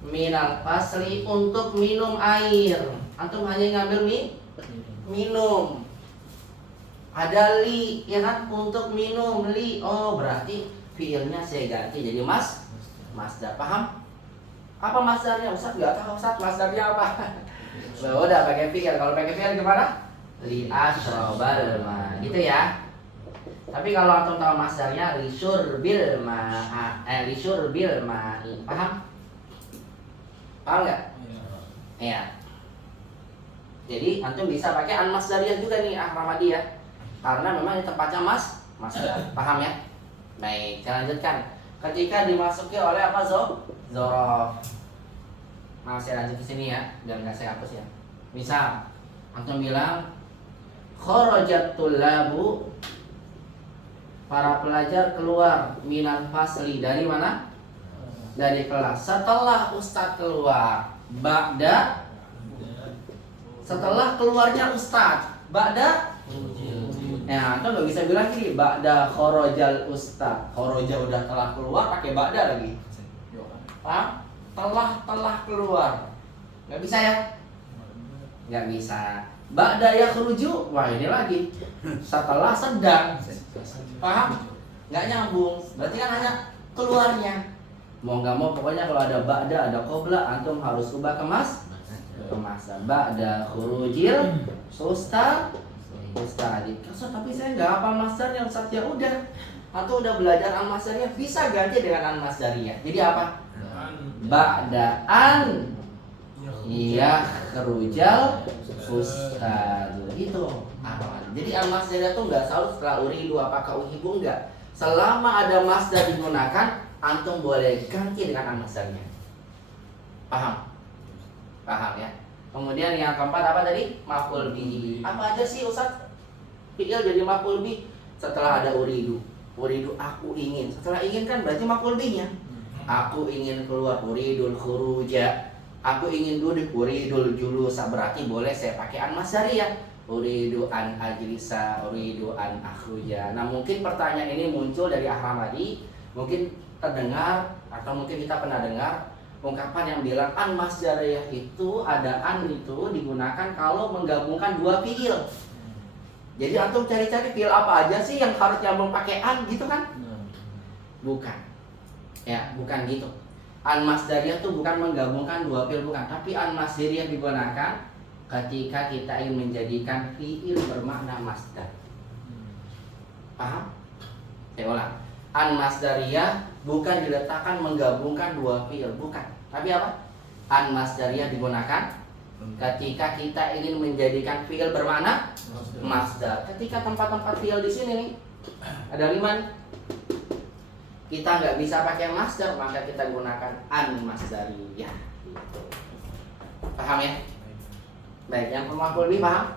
minal fasli untuk minum air. Antum hanya ngambil minum. Ada li ya kan untuk minum li. Oh berarti fiilnya saya ganti jadi masdar. Paham? Apa masdarnya? Ustaz nggak tahu Ustaz masdarnya apa. Nah, udah pakai fiil. Kalau pakai fiil gimana? Li asyrabal ma. Gitu ya. Tapi kalau antum tahu masdarnya li syurbil ma'i. Paham? Paham nggak? Iya. Jadi antum bisa pakai an masdariyah juga nih Ahmadiyah. Karena memang ini tempatnya masdar. Paham ya? Baik, saya lanjutkan. Ketika dimasuki oleh apa zorof. Nah, saya lanjut ke sini ya, biar nggak saya hapus ya. Misal, antum bilang kharajat tullabu, para pelajar keluar minal fasli, dari mana? Dari kelas. Setelah ustadz keluar, setelah keluarnya ustadz, ya, atau nggak bisa bilang gini, ba'da kharajal ustadz. Kharaja udah telah keluar, pakai ba'da lagi. Paham? Telah keluar. Nggak bisa ya? Nggak bisa. Ba'da yakhruju, wah ini lagi. Setelah sedang. Paham? Nggak nyambung. Berarti kan hanya keluarnya. Mau nggak mau pokoknya kalau ada ba'da, ada qabla, antum harus ubah ke masa. Ba'da khurujil ustadz. Tapi saya nggak hafal masdarnya Ustaz. Ya udah, atau udah belajar an masdarnya, bisa ganti dengan an masdariyah. Jadi apa? Ba'da an yakhrujal ustaz. Gitu. Jadi an masdariyah tuh nggak selalu setelah uridu apakah uhibu, enggak. Selama ada masdar digunakan, antum boleh ganti dengan an masdarnya. Paham ya? Kemudian yang keempat apa tadi? Maf'ul bihi. Apa aja sih Ustaz? Fi'il jadi maf'ul bihi setelah ada uridu. Uridu aku ingin. Setelah ingin kan berarti maf'ul bihi-nya. Aku ingin keluar, uridul khuruja. Aku ingin duduk, uridul julusa. Berarti boleh saya pakai an masdariyah. Uridu an ajlisa, uridu an akhruja. Nah, mungkin pertanyaan ini muncul dari Ahmadi. Mungkin terdengar atau mungkin kita pernah dengar ungkapan yang bilang an masdariyah itu, ada an itu digunakan kalau menggabungkan dua fiil. Jadi antum cari-cari fiil apa aja sih yang harus nyambung pakai an gitu kan? Bukan. Ya, bukan gitu. An masdariyah itu bukan menggabungkan dua fiil, bukan. Tapi an masdariyah digunakan ketika kita ingin menjadikan fiil bermakna masdar. Paham? Saya ulang. An masdariyah bukan diletakkan menggabungkan dua fiil, bukan. Tapi apa? An masdariyah digunakan ketika kita ingin menjadikan fiil bermakna masdar. Ketika tempat-tempat fiil di sini nih ada 5 nih. Kita nggak bisa pakai masdar, maka kita gunakan an masdariyah. Gitu. Paham ya? Baik, yang maf'ul bihi paham?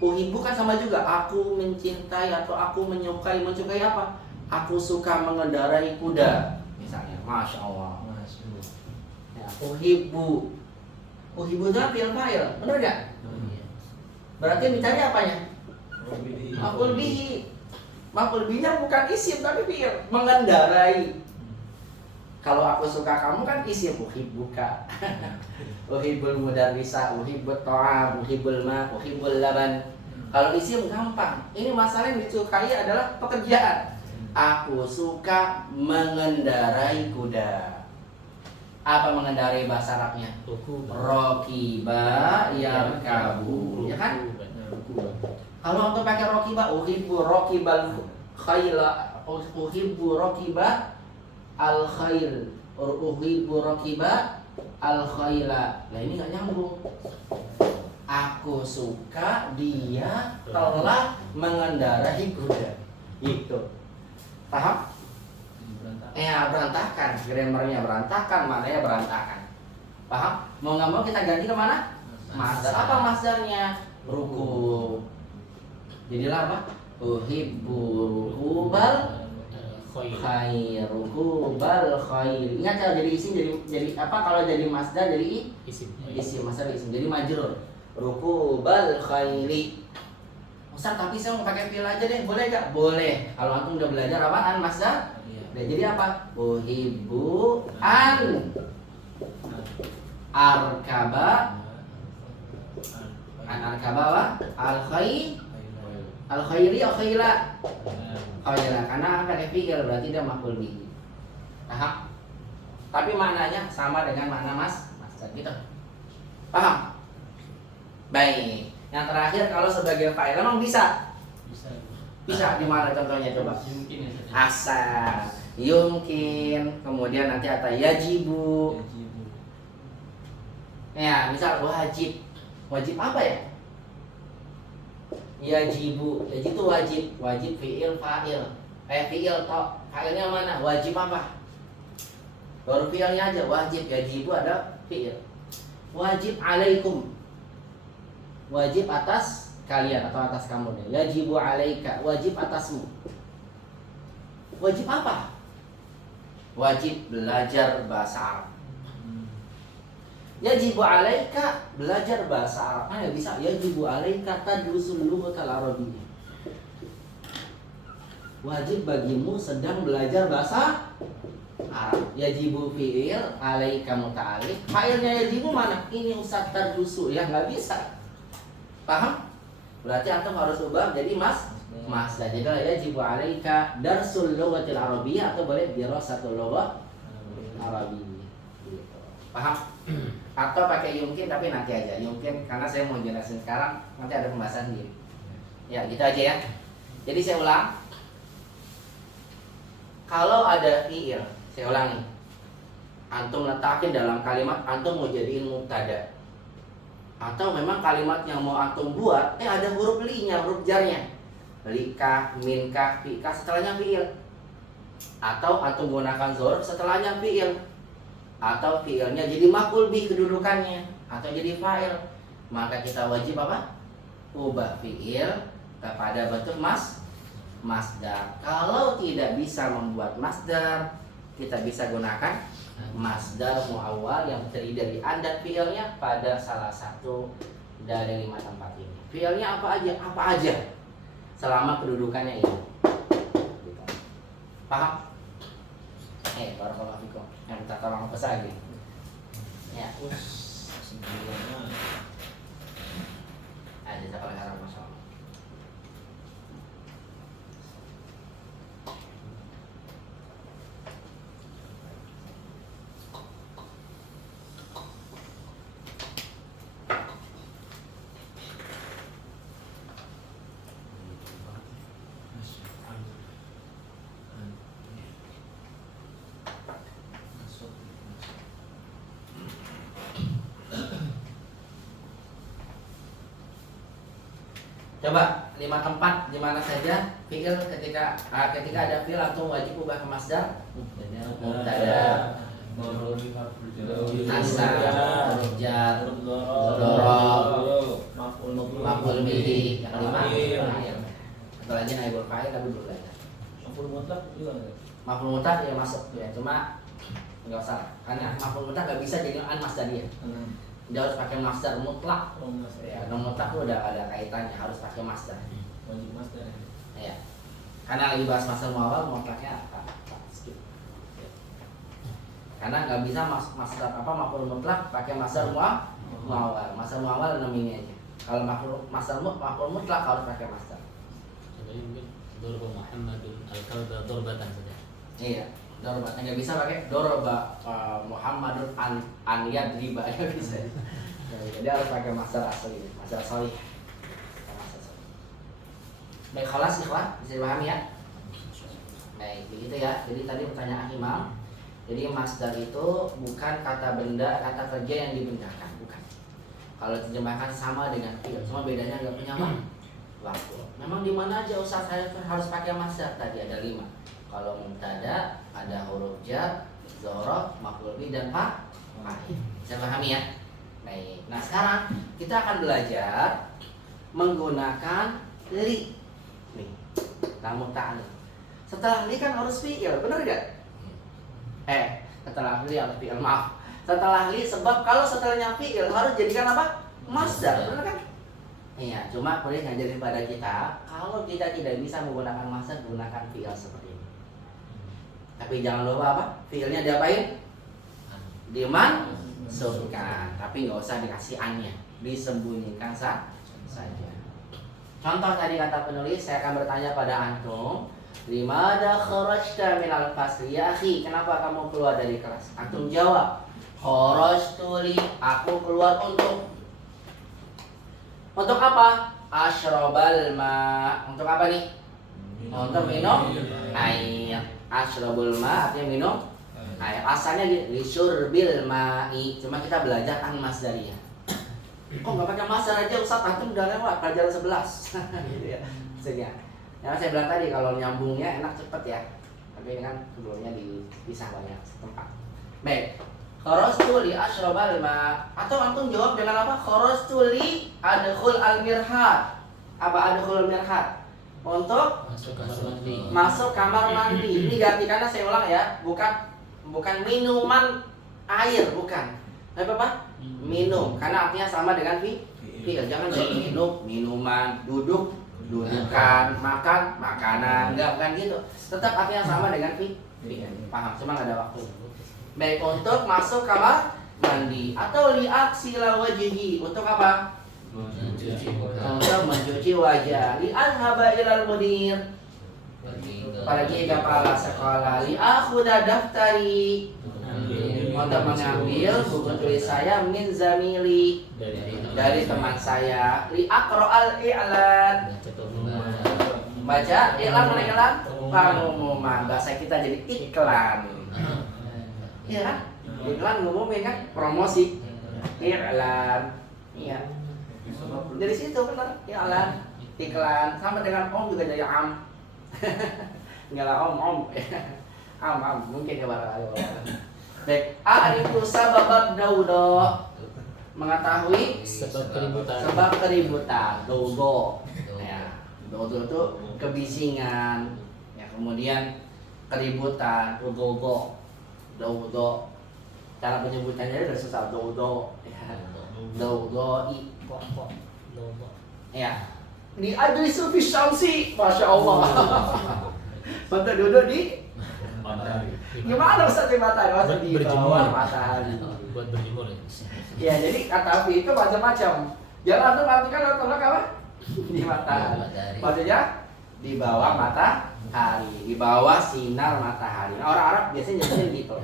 Uhibbu kan sama juga. Aku mencintai atau aku menyukai. Menyukai apa? Aku suka mengendarai kuda, misalnya. Masya Allah. Ya, uhibbu. Uhibbu itu fi'il fa'il, benar gak? Berarti yang dicari apanya? Maf'ul bihi. Maf'ul bihi-nya bukan isim tapi fi'il, mengendarai. Kalau aku suka kamu kan isim, uhibbuka. Uhibbul mudarrisa, uhibbut ta'am, uhibbul ma, uhibbul laban. Kalau isim gampang. Ini masalah yang disukai adalah pekerjaan. Aku suka mengendarai kuda. Apa mengendarai bahasa Arabnya? Rokiba yarkabu, ya kan? Kalau untuk pakai rokiba, uhibbu rokibal khayla, uhibbu rokiba al khayl, uhibbu rokiba al khayla. Nah ini nggak nyambung. Aku suka dia telah mengendarai kuda. Itu. Paham? Ya berantakan, grammarnya berantakan, maknanya berantakan. Paham? Mau nggak mau kita ganti kemana? Masdar. Apa masdarnya? Ruku. Jadilah apa? Uhibbu rukubal khair, rukubal khair. Ingat kalau jadi isim jadi apa? Kalau jadi masdar jadi isim, masdar isim. Jadi majrur. Rukubal khairi. Ustaz, tapi saya mau pakai fi'il aja deh, boleh gak? Boleh. Kalau antum udah belajar apaan? Masdar. Nah, jadi apa? Uhibbu an arkaba wa al khairi atau khaila. Khaila karena pakai fi'il berarti dia maf'ul bihi. Paham? Tapi maknanya sama dengan makna masdar gitu. Paham? Baik. Yang terakhir kalau sebagai fa'il memang bisa. Bisa di mana contohnya coba? Asa, yumkin, kemudian nanti ada yajibu. Ya, misal wajib. Wajib apa ya? Yajibu, yajibu itu wajib, wajib fiil fa'il. Fiil toh, fa'ilnya mana? Wajib apa? Baru fiilnya aja wajib, yajibu ada fiil. Wajib alaikum, wajib atas kalian atau atas kamu nih. Yajibu alaika, wajib atasmu. Wajib apa? Wajib belajar bahasa Arab. Yajibu alaika, belajar bahasa Arab. Mana bisa? Yajibu alaika tadrusul lughatal arabiyyah. Wajib bagimu sedang belajar bahasa Arab. Yajibu fi'il, alaika muta'alliq. Fa'ilnya yajibu mana? Ini Ustaz tadrusu, ya nggak bisa. Paham? Berarti antum harus ubah jadi mas. Jadi yajibu alaika darsul lughatil arabiyyah atau boleh dirasatul lughah arabiyyah. Gitu. Paham? Atau pakai yumkin tapi nanti aja. Yumkin karena saya mau jelasin sekarang, nanti ada pembahasan sendiri. Ya, gitu aja ya. Jadi saya ulang. Kalau ada fi'il, saya ulangi. Antum letakin dalam kalimat, antum mau jadiin mubtada. Atau memang kalimat yang mau antum buat, ada huruf li-nya, huruf jarnya. Lika, minka, fika, setelahnya fi'il. Atau antum gunakan dzarf setelahnya fi'il. Atau fi'ilnya jadi maf'ul bih kedudukannya, atau jadi fa'il. Maka kita wajib apa? Ubah fi'il kepada bentuk masdar. Kalau tidak bisa membuat masdar, kita bisa gunakan masdar muawwal yang terdiri dari an dan fi'ilnya pada salah satu dari 5 tempat ini. Fi'ilnya apa aja? Apa aja? Selama kedudukannya ini. Paham? Barakallahu fikum. Yang minta tolong apa lagi? Ya. Sempurna. Ada siapa lagi harap masalah? Coba 5 tempat di mana saja fi'il ketika ada fi'il atau wajib ubah ke masdar. Mubtada, nasab, huruf jar, dzaraf, maf'ul bihi. Yang kelima, satu lagi naibul fa'il tapi belum ada. Maf'ul mutlak juga enggak? Maf'ul mutlak ya masuk ya, cuma enggak usah. Karena maf'ul mutlak enggak bisa jadi an masdariyah. Dia harus pakai masdar mutlak. Ya, mutlak itu udah ada kaitannya, harus pakai masdar. Wajib masdar. Ya. Karena lagi bahas masdar muawwal, mutlaknya skip. Karena nggak bisa masdar maf'ul mutlak pakai masdar muawwal. Masdar muawwal 6 ini aja. Kalau maf'ul mutlak harus pakai masdar. Contohnya mungkin Dorba Muhammadun al-kalba dorbatan saja. Iya. Dorba nggak bisa pakai dorba Muhammadun an yadriba, nggak bisa. Jadi harus pakai masdar asli, masdar shalih. Baik, khalas ikhwan, bisa dipahami ya? Baik, begitu ya. Jadi tadi pertanyaan Imam. Jadi masdar itu bukan kata benda, kata kerja yang dibendakan, bukan. Kalau terjemahkan sama dengan fi'il, cuma bedanya nggak punya waktu. Memang di mana aja Ustaz saya harus pakai masdar? Tadi ada 5. Kalau mubtada ada huruf jar, dzaraf, maf'ul bih dan fa'il. Bisa pahami ya? Baik. Nah, sekarang kita akan belajar menggunakan li. Nih, tamu ta'alil. Setelah li kan harus fi'il, benar enggak? Setelah li harus fi'il, maaf. Setelah li, sebab kalau setelahnya fi'il harus jadikan apa? Masdar, benar kan? Iya, cuma boleh ngajarin pada kita, kalau kita tidak bisa menggunakan masdar, gunakan fi'il seperti ini. Tapi jangan lupa apa? Fi'ilnya diapain? Dimansubkan. Tapi nggak usah dikasih annya, disembunyikan saja. Contoh tadi kata penulis, saya akan bertanya pada antum, limada kharajta minal fasli ya akhi, kenapa kamu keluar dari kelas? Antum jawab, kharajtu li, aku keluar untuk apa? Ashrabal ma. Untuk apa nih? Untuk minum air. Ashrabul ma artinya minum air. Asalnya li syurbil ma'i. Cuma kita belajar an masdariyah. kok nggak pakai master aja Ustaz, antum udah lewat pelajaran 11 gitu ya maksudnya. Yang saya bilang tadi kalau nyambungnya enak cepet ya, tapi ini kan sebelumnya dipisah banyak tempat. Baik, kharastu li asyrabal ma, atau antum jawab dengan apa? Kharastu li adkhul al mirhad. Apa adkhul al mirhad? Untuk Masuk kamar mandi. masuk kamar mandi. Ini diartikannya saya ulang ya, bukan minuman air, bukan. Tapi apa? Minum, karena artinya sama dengan fi'il. Jangan jadi minum, minuman, duduk, dudukan, makan, makanan. Enggak, bukan gitu. Tetap artinya sama dengan fi'il. Paham? Cuma nggak ada waktu. Baik, untuk masuk kamar mandi atau liaksila wajhi, untuk apa? Untuk mencuci wajah. Li'adhaba ilal mudir, pergi ke kepala sekolah. Li'akhuda daftari, untuk mengambil buku tulis saya. Min zamili, dari teman saya. Li'aqra'al i'lan, baca iklan, mana iklan? Pengumuman. Bahasa kita jadi iklan. Iya kan? Iklan ngumumin kan? Promosi. Iklan. Iya. Dari situ benar, iklan, iklan sama dengan om juga jadi am. Enggak lah om. Am mungkin ya barangkali. Baik, arifu sabab daudo, mengetahui Sebab keributan. Daudo. Ya, daudo itu kebisingan. Ya, kemudian keributan, daudo. Cara penyebutannya udah susah, daudo. Ya. Daudoi kok ya di adrisu fi syamsi, masya Allah. Untuk duduk di gimana Ustaz di matahari? Maksud di bawah matahari. Buat berjemur ya. Ya, jadi kata fi itu macam-macam. Jangan antum artikan tolak apa? Di matahari. Maksudnya di bawah matahari, di bawah sinar matahari. Nah, orang Arab biasanya nyebutnya gitu.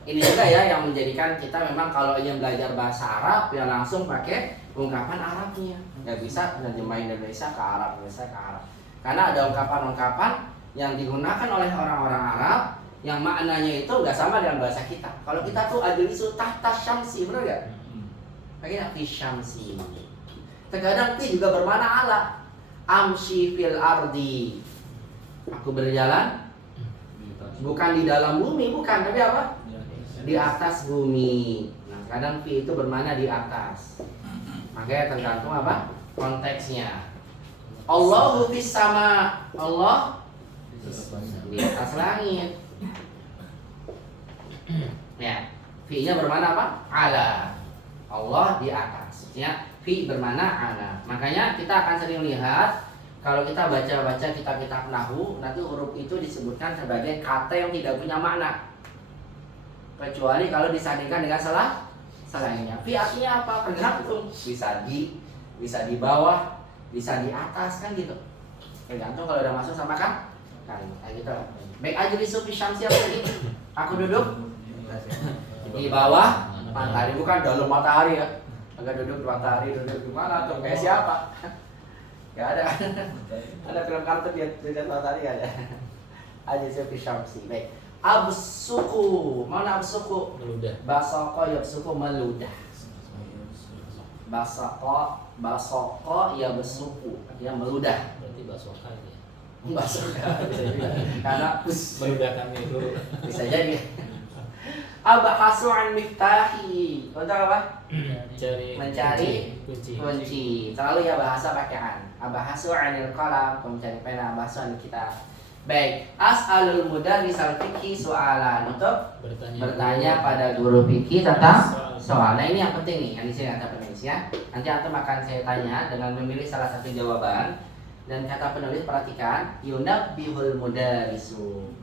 Ini juga ya yang menjadikan kita memang kalau ingin belajar bahasa Arab ya langsung pakai ungkapan Arabnya. Nggak bisa nerjemahin Indonesia ke Arab, Karena ada ungkapan-ungkapan yang digunakan oleh orang-orang Arab yang maknanya itu nggak sama dengan bahasa kita. Kalau kita tuh ajlisu tahta syamsi, benar nggak? Pakai fi syamsi. Terkadang fi juga bermakna ala. Amshi fil ardi. Aku berjalan bukan di dalam bumi, bukan, tapi apa? Di atas bumi. Nah, kadang fi itu bermakna di atas. Makanya tergantung apa? Konteksnya. Allahu fis sama. Allah di atas langit. Ya, fi-nya bermakna apa? Ala. Allah di atas. Maksudnya fi bermakna ala. Makanya kita akan sering lihat kalau kita baca-baca kitab-kitab nahwu, nanti huruf itu disebutkan sebagai kata yang tidak punya makna. Kecuali kalau disandingkan dengan selainnya. Fi artinya apa? Tergantung. Bisa di bawah, bisa di atas, kan gitu. Tergantung kalau udah masuk sama kan gitu. Baik, ajlisu fi syamsi apa tadi? Aku duduk di bawah matahari, bukan dalam matahari ya. Agak duduk di matahari, duduk di mana tuh? Kayak siapa? Gak ada. Ada film kartun dia dekat matahari ada. Ajlisu fi syamsi. Baik. Absuku, mana absuku? Meludah. Basoko yabsuku meludah. Basoko ya besuku, artinya meludah. Berarti basoka ya. Basoka karena Meludahkannya itu. bisa jadi. Abahasu an miftahi, untuk apa? Mencari kunci. Selalu ya bahasa pakai an. Abahasu anil qalam, mencari pena. Abahasu an kitab. Baik, as'alul mudarris al-fiqhi soalan, untuk bertanya pada guru fikih tentang soal. Nah, ini yang penting nih, yang di sini kata penulis ya. Nanti antum akan saya tanya dengan memilih salah satu jawaban. Dan kata penulis, perhatikan, yunabbihul mudarrisu.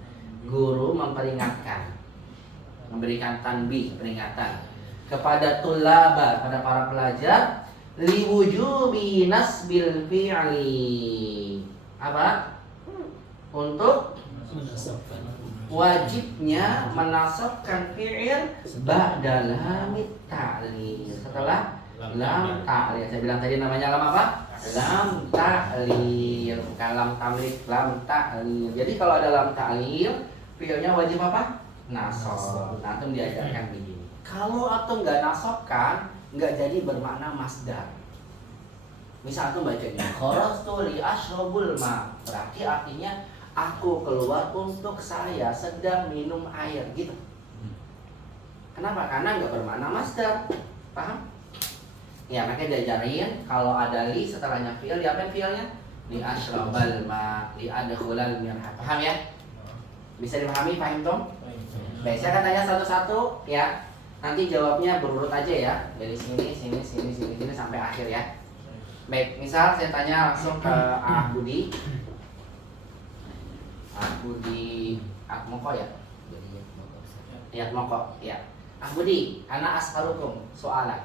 Guru memperingatkan, memberikan tanbih, peringatan kepada tulaba, pada para pelajar, liwujubi nasbil fi'li. Apa? Untuk wajibnya menasabkan fi'il ba'da lamit ta'lil, setelah lam ta'lil. Saya bilang tadi namanya lam apa? Lam ta'lil, bukan lam tamlik, lam ta'lil. Jadi kalau ada lam ta'lil, fi'ilnya wajib apa? Nasab. Nah, antum diajarkan begini. Kalau antum nggak nasabkan, nggak jadi bermakna masdar. Misal tuh bacanya kharastu li ashrabul ma, berarti artinya aku keluar untuk saya sedang minum air gitu. Kenapa? Karena nggak bermakna masdar. Paham? Ya makanya diajarin kalau ada li setelahnya fi'il, diapain fi'ilnya? Li ashrabal ma, li adkhulal mirha. Paham ya? Bisa dipahami, paham Tom? Baik, saya akan tanya satu-satu ya. Nanti jawabnya berurut aja ya. Dari sini sampai akhir ya. Baik, misal saya tanya langsung ke Ah Budi. Ah Budi Atmoko ya? Ya, Atmoko ya. Ah Budi, ana as'alukum soalan.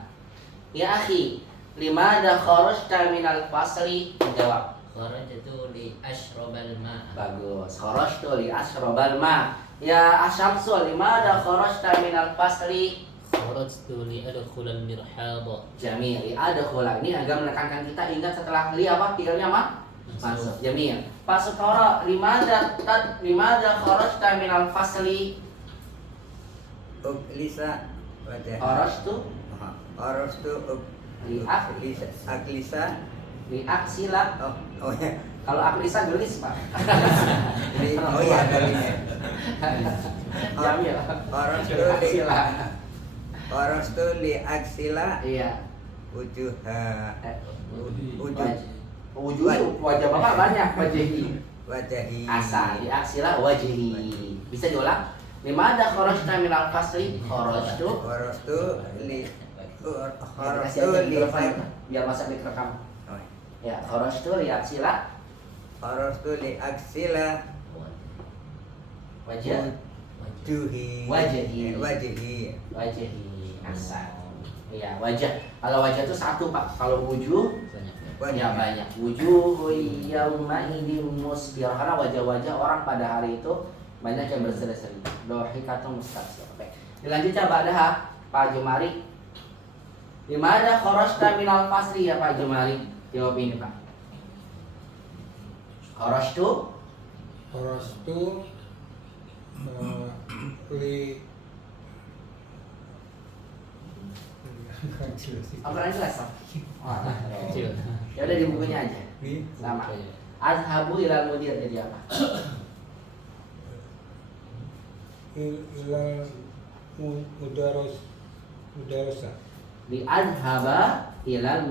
Ya akhi, limada kharajta minal fasli? Jawab. Kharajtu li ashrabal ma. Bagus. Kharajtu li ashrabal ma. Ya Asyamsul, limada kharajta minal fasli? Kharajtu li adkhulal mirhad. Jamil. Li adkhula. Ini agak menekankan kita, ingat setelah li apa? Fi'ilnya apa? Mansub. Jamil. Pak Sukara, limada kharajta minal fasli? Uklisa wajah. Kharajtu Kharajtu aklisa. li aksila. Oh ya. Kalau aklisa gelis, Pak. Oh iya garisnya. Jamil. Aksila. Kharajtu li aksila Iya. wujuha Wujud wajah Bapak banyak, wajahi. wajahi. Asal di aksila wajahi. Bisa diulang? Limada kharajta minal fasli? Kharajtu. Kharajtu li Kasih aja mikrofon biar masuk direkam. Ya, kharajtu li aksila Kharajtu li aksila wajah wujuhi Wajahi. wajahi. Asal. Iya, wajah. Kalau wajah itu satu, Pak. Kalau wujuh ya banyak. Wujuh yauma idin musfirah. Karena wajah-wajah orang pada hari itu banyak yang berseri-seri. Dohikatun mustabsir. Baik. Dilanjut coba ada Pak Jumari. Di mana kharajta minal fasli ya Pak Jumari? Jawab ini, Pak. Kharajtu Kharajtu li Al-Quran jelas, Pak? Wah, Kecil. ya udah di bukunya aja. li Sama. Azhabu ilal mudir jadi apa? ilal mudarasa Di adhaba ilal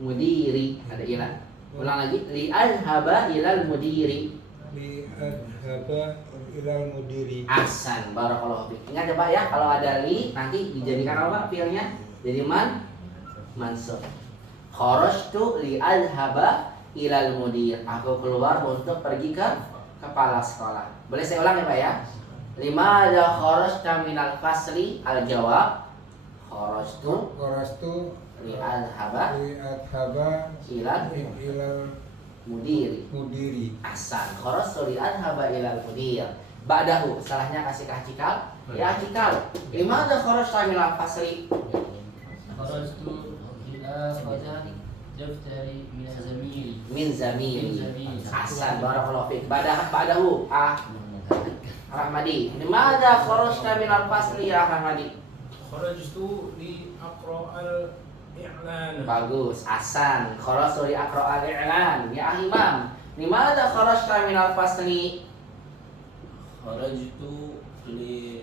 mudiri ada ilan. Ulang lagi. Li adhaba ilal mudiri. li adhaba ilal mudiri. Ahsan, barakallahu fiik. Ingat ya Pak ya, kalau ada li nanti dijadikan apa fiilnya? Jadi mansub. Kharajtu li adhaba ilal mudir. Aku keluar untuk pergi ke kepala sekolah. Boleh saya ulang ya Pak ya? Limada kharajta minal fasli? Al-jawab kharajtu li adhaba ilal mudiri. Ahsan. Kharajtu li adhaba ilal mudir. Ba'dahu, salahnya kasih kahcikal. Ya cikal. Limada kharajta minal fasli? Kharajtu ila fajari daftari Min zamili. zamili. Ahsan, barakallahu fiik. Ba'dahu, Rahmadi. Limada kharajta minal fasli ya Rahmadi? Kharajtu li aqra'al i'lan. Bagus, Ahsan. Kharajtu li aqra'al i'lan. Ya Imam. Limada kharajta minal fasli? Kharajtu li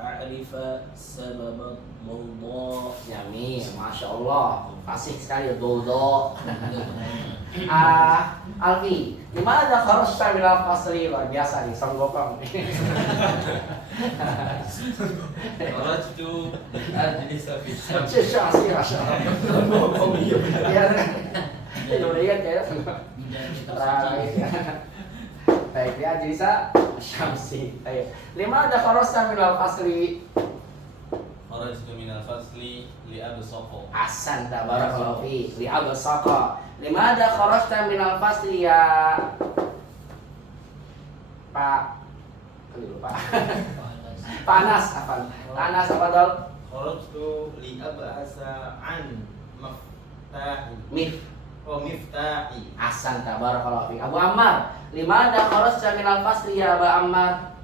a'rifa sabab mawdu'. Jamil, Masya Allah. Fasih sekali, dodo. Alfi, gimana kharajta minal fasli? Luar biasa nih, songgokong. Kharajtu ajlisa fi syams. Masya Allah, Masya Allah. Songgokong, iya benar. Iya kan? Itu udah ingat ya. Baik ya, jadi Syamsi. Ayo. Limada kharajta minal fasli? Kharajtu minal fasli li absaqa. Ahsan, barakallahu fiik. Li absaqa. Limada kharajta minal fasli ya Pak? Lupa. Panas apa? Panas apa dol? Kharajtu li ab'asa an maftahi. Miftahi. Ahsan, barakallahu fiik. Abu Ammar, limada kharajta minal fasli ya Abu Ammar?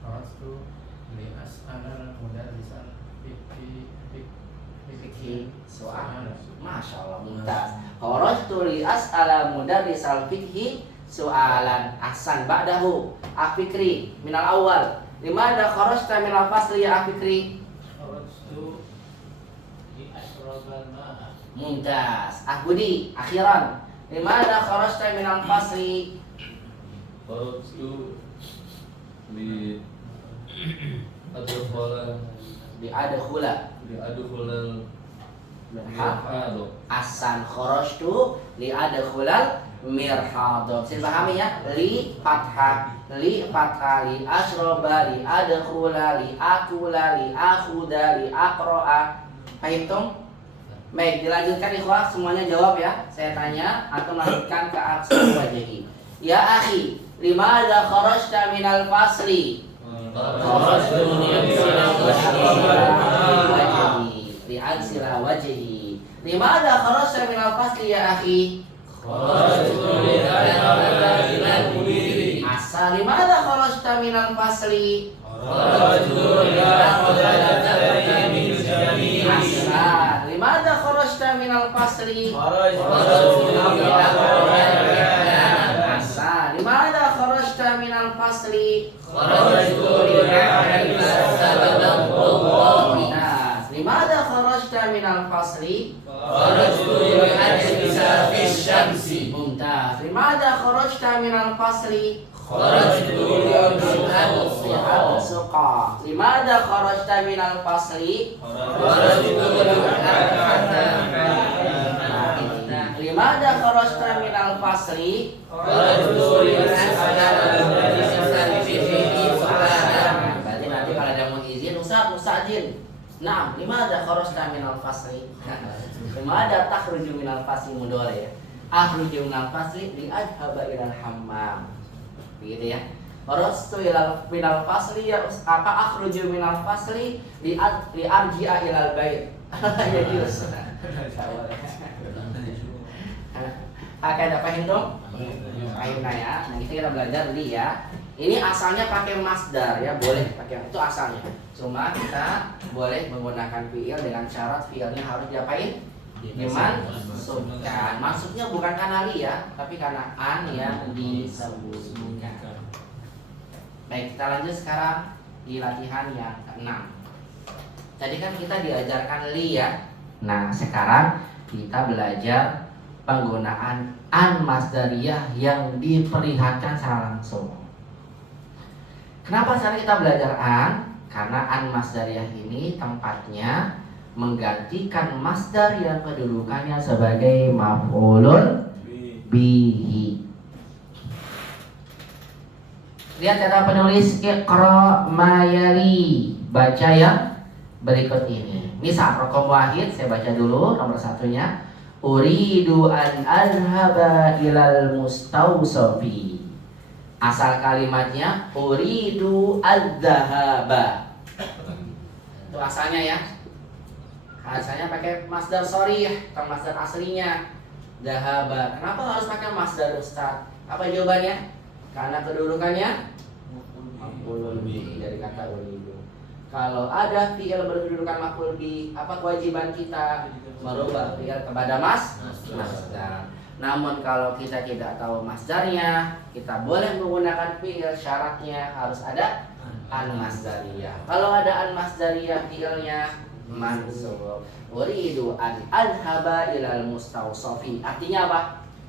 Kharajtu li as'alal mudarrisan fi soal. Masya Allah, mumtaz. Kharajtu li as'ala mudarrisal fiqhi soalan ahsan ba'dahu afikri minal awal. Limada kharajta minal fasli ya afikri? Kharajtu li ashrabal ma'a. Mumtaz. Budi, akhiran. Limada kharajta minal fasli? Kharajtu li adkhula Di adkhula. mirhado. Asan kharajtu li adkhulal mirhado. Bisa dipahami ya? Li fathah, li asroba, li adkhula, li akula, li akhuda, li aqra'a. Paham? Baik, dilanjutkan ikhwah, semuanya jawab ya. Saya tanya atau melanjutkan ke aksar wajhi. Ya akhi, limadha kharajta minal fasli? Kharajtu minal fasli. Li'ansila wajhi. Limadha kharajta minal fasli ya akhi? Kharajtu li adkhula ilal mudiri. Asa, limadha kharajta minal fasli? Kharajtu li adkhula min jami'i. Asa, limadha kharajta minal fasli? Kharajtu li adkhula. Asa, limadha kharajta minal fasli? Kharajtu li adkhula. Nas, limadha kharajta minal fasli? Kharajtu li adkhula fi syamsi. Mumtaz. Limadha kharajta minal fasli? Kharajtu li adkhula. Suqa. Limadha kharajta minal fasli? Kharajtu li adkhula. Limadha kharajta minal fasli? Kharajtu li adkhula. Berarti nanti kalau ada mau izin, Ustaz izin. Nah, limadha kharajta minal fasli? Limadha takhruju minal fasli mudhari ya. Akhruju minal fasli li adhaba ilal hammam. Begitu ya. Kharajtu minal fasli ya apa akhruju minal fasli li arji'a ilal bait. Ya Yus. Oke, ada paham dong? Paham ya. Nah, kita belajar li ya. Ini asalnya pakai masdar ya, boleh pakai itu asalnya. Cuma kita boleh menggunakan fiil dengan syarat fiilnya harus diapain? Dimansubkan. Maksudnya bukan karena li ya, tapi karena an yang disebutkan. Baik, kita lanjut sekarang di latihan yang ke-6. Tadi kan kita diajarkan li ya. Nah, sekarang kita belajar penggunaan an masdariyah yang diperlihatkan secara langsung. Kenapa sekarang kita belajar an? Karena an masdariyah ini tempatnya menggantikan masdar yang kedudukannya sebagai maf'ulun bihi. Lihat kata penulis iqra mayali, baca yang berikut ini. Misal raqam wahid, saya baca dulu nomor satunya. Uridu an adhaba ilal mustawsafi. Asal kalimatnya uridu adzahaba. Itu asalnya ya. Asalnya pakai masdar sharih atau masdar aslinya dahaba. Kenapa harus pakai masdar Ustaz? Apa jawabannya? Karena kedudukannya maf'ulun bi dari kata uridu. Kalau ada fi'il berkedudukan maf'ul bi, apa kewajiban kita? Merubah fi'il kepada masdar. Namun kalau kita tidak tahu masdarnya, kita boleh menggunakan fi'il, syaratnya harus ada an masdariyah. Kalau ada an masdariyah fi'ilnya mansub. Uridu an adhaba ilal mustawsafi. Artinya apa?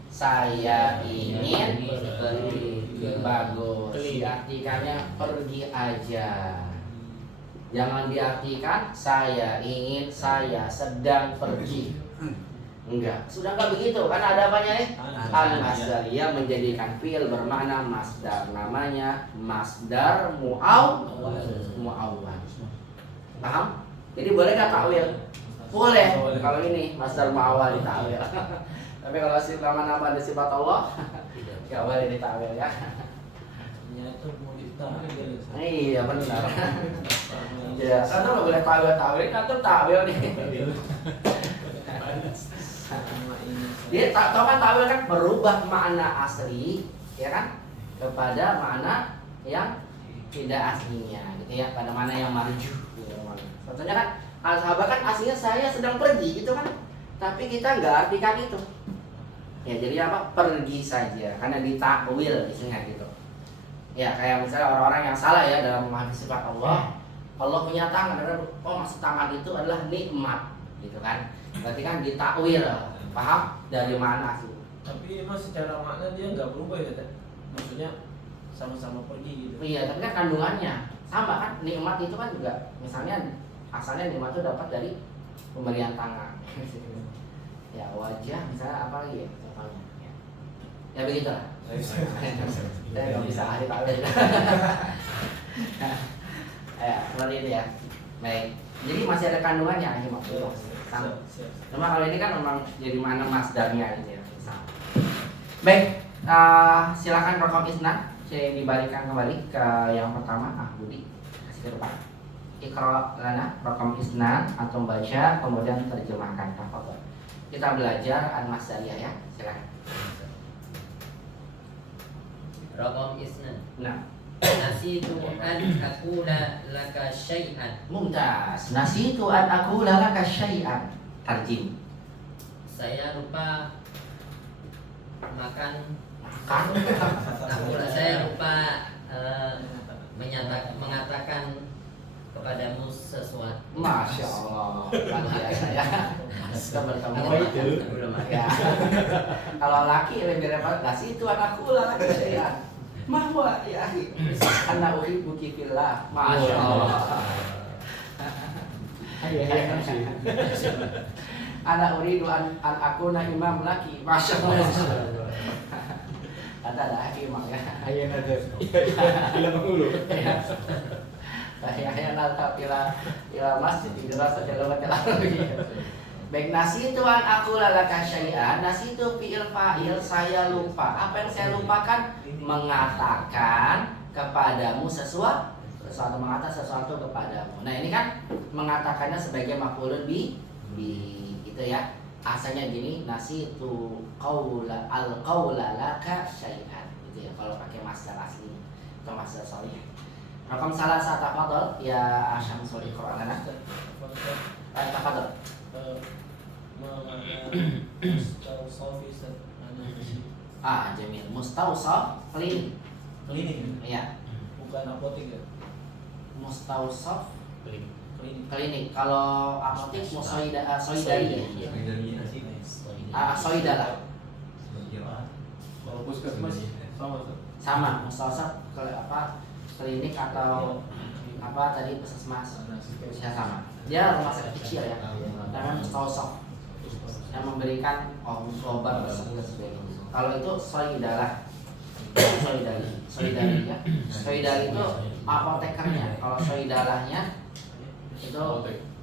Saya ingin pergi. Bagus. Diartikannya pergi aja. Jangan diartikan saya ingin, saya sedang pergi. Enggak, sudah enggak begitu. Karena ada apanya nih? Al-masdariyah menjadikan fi'il bermakna masdar. Namanya masdar mu'awwal. Paham? Jadi boleh enggak ta'wil? Boleh. Kalau ini masdar mu'awwal dita'wil. Tapi kalau nama-nama ada sifat Allah, enggak boleh dita'wil ya. Ternyata mau ditawil. Iya benar. Ya, kantor nggak boleh ta'wil, kantor ta'wil nih. Dia tahu kan ta'wil kan merubah makna asli, ya kan, kepada makna yang tidak aslinya, gitu ya, pada mana yang marju. Contohnya kan Al-Zahaba kan aslinya saya sedang pergi gitu kan. Tapi kita nggak artikan itu. Ya jadi apa? Pergi saja karena ditakwil isinya gitu. Ya kayak misalnya orang-orang yang salah ya dalam memahami sifat Allah. Allah punya tangan, oh maksud tangan itu adalah nikmat gitu kan. Berarti kan ditakwil. Paham dari mana sih? Tapi emang secara makna dia nggak berubah ya, Teh? Maksudnya sama-sama pergi gitu. Iya, tapi kan kandungannya sama kan. Nikmat itu kan juga misalnya asalnya nikmat itu dapat dari pemberian tangan. Ya wajah misalnya apa lagi ya contohnya. Ya begitulah. Saya nggak bisa ahli takwil. Ya seperti itu ya. Baik. Jadi masih ada kandungannya ini maksudnya. Sama. Cuma kalau ini kan memang jadi mana masdarnya gitu ya. Baik, silakan rokok isnad saya dibalikan kembali ke yang pertama. Budi kasih ke depan. Iqra lana rokok isnad atau baca kemudian terjemahkan. Tafadhol. Kita belajar an-masdariyah ya. Silakan. Raqam isnan. Nah, Nasitu an aqula laka syai'an. mumtaz. Nasitu an aqula laka syai'an. Tarjim. Saya lupa makan. Saya lupa mengatakan kepadamu sesuatu. Masya Allah. Luar biasa ya. Kita bertemu. Apa itu? Ya. Kalau laki lebih repot. Nasitu an aqula laka syai'an. Mahwa ya akhi. Ana uhibbuki fillah. Masya Allah. Ana uridu an akuna imam laki. Masya Allah. Kata ada imam ya. Ayan ada. Bila menghulu. Saya nalta ila masjid di rasa jalan lagi. Baik, nasi itu an aku lalaka syai'an. Nasi itu fi'il fa'il, saya lupa. Apa yang saya lupakan? Mengatakan kepadamu sesuatu, mengatakan sesuatu kepadamu. Nah, ini kan mengatakannya sebagai maf'ulun bi gitu ya. Asalnya gini, nasi itu qaula laka syai'an gitu ya kalau pakai masdar asli atau masdar shalih. Rakam salah satu tafadhol ya Syamsul Qur'an lana. Tafadhol. Jamil. Mustawsaf klinik. Klinik. Iya. Bukan apotek ya. Mustawsaf Klinik. klinik. Kalau apotek soidari. Soidalah. Kalau puskesmas sama tuh. Sama mustawsaf klinik atau apa tadi puskesmas. Ya sama. Dia rumah sakit kecil ya. Namanya mustawsaf. Yang memberikan obat dan sebagainya. Kalau itu soidalah. Soidari ya. Soidari itu apotekernya. Kalau soidalahnya itu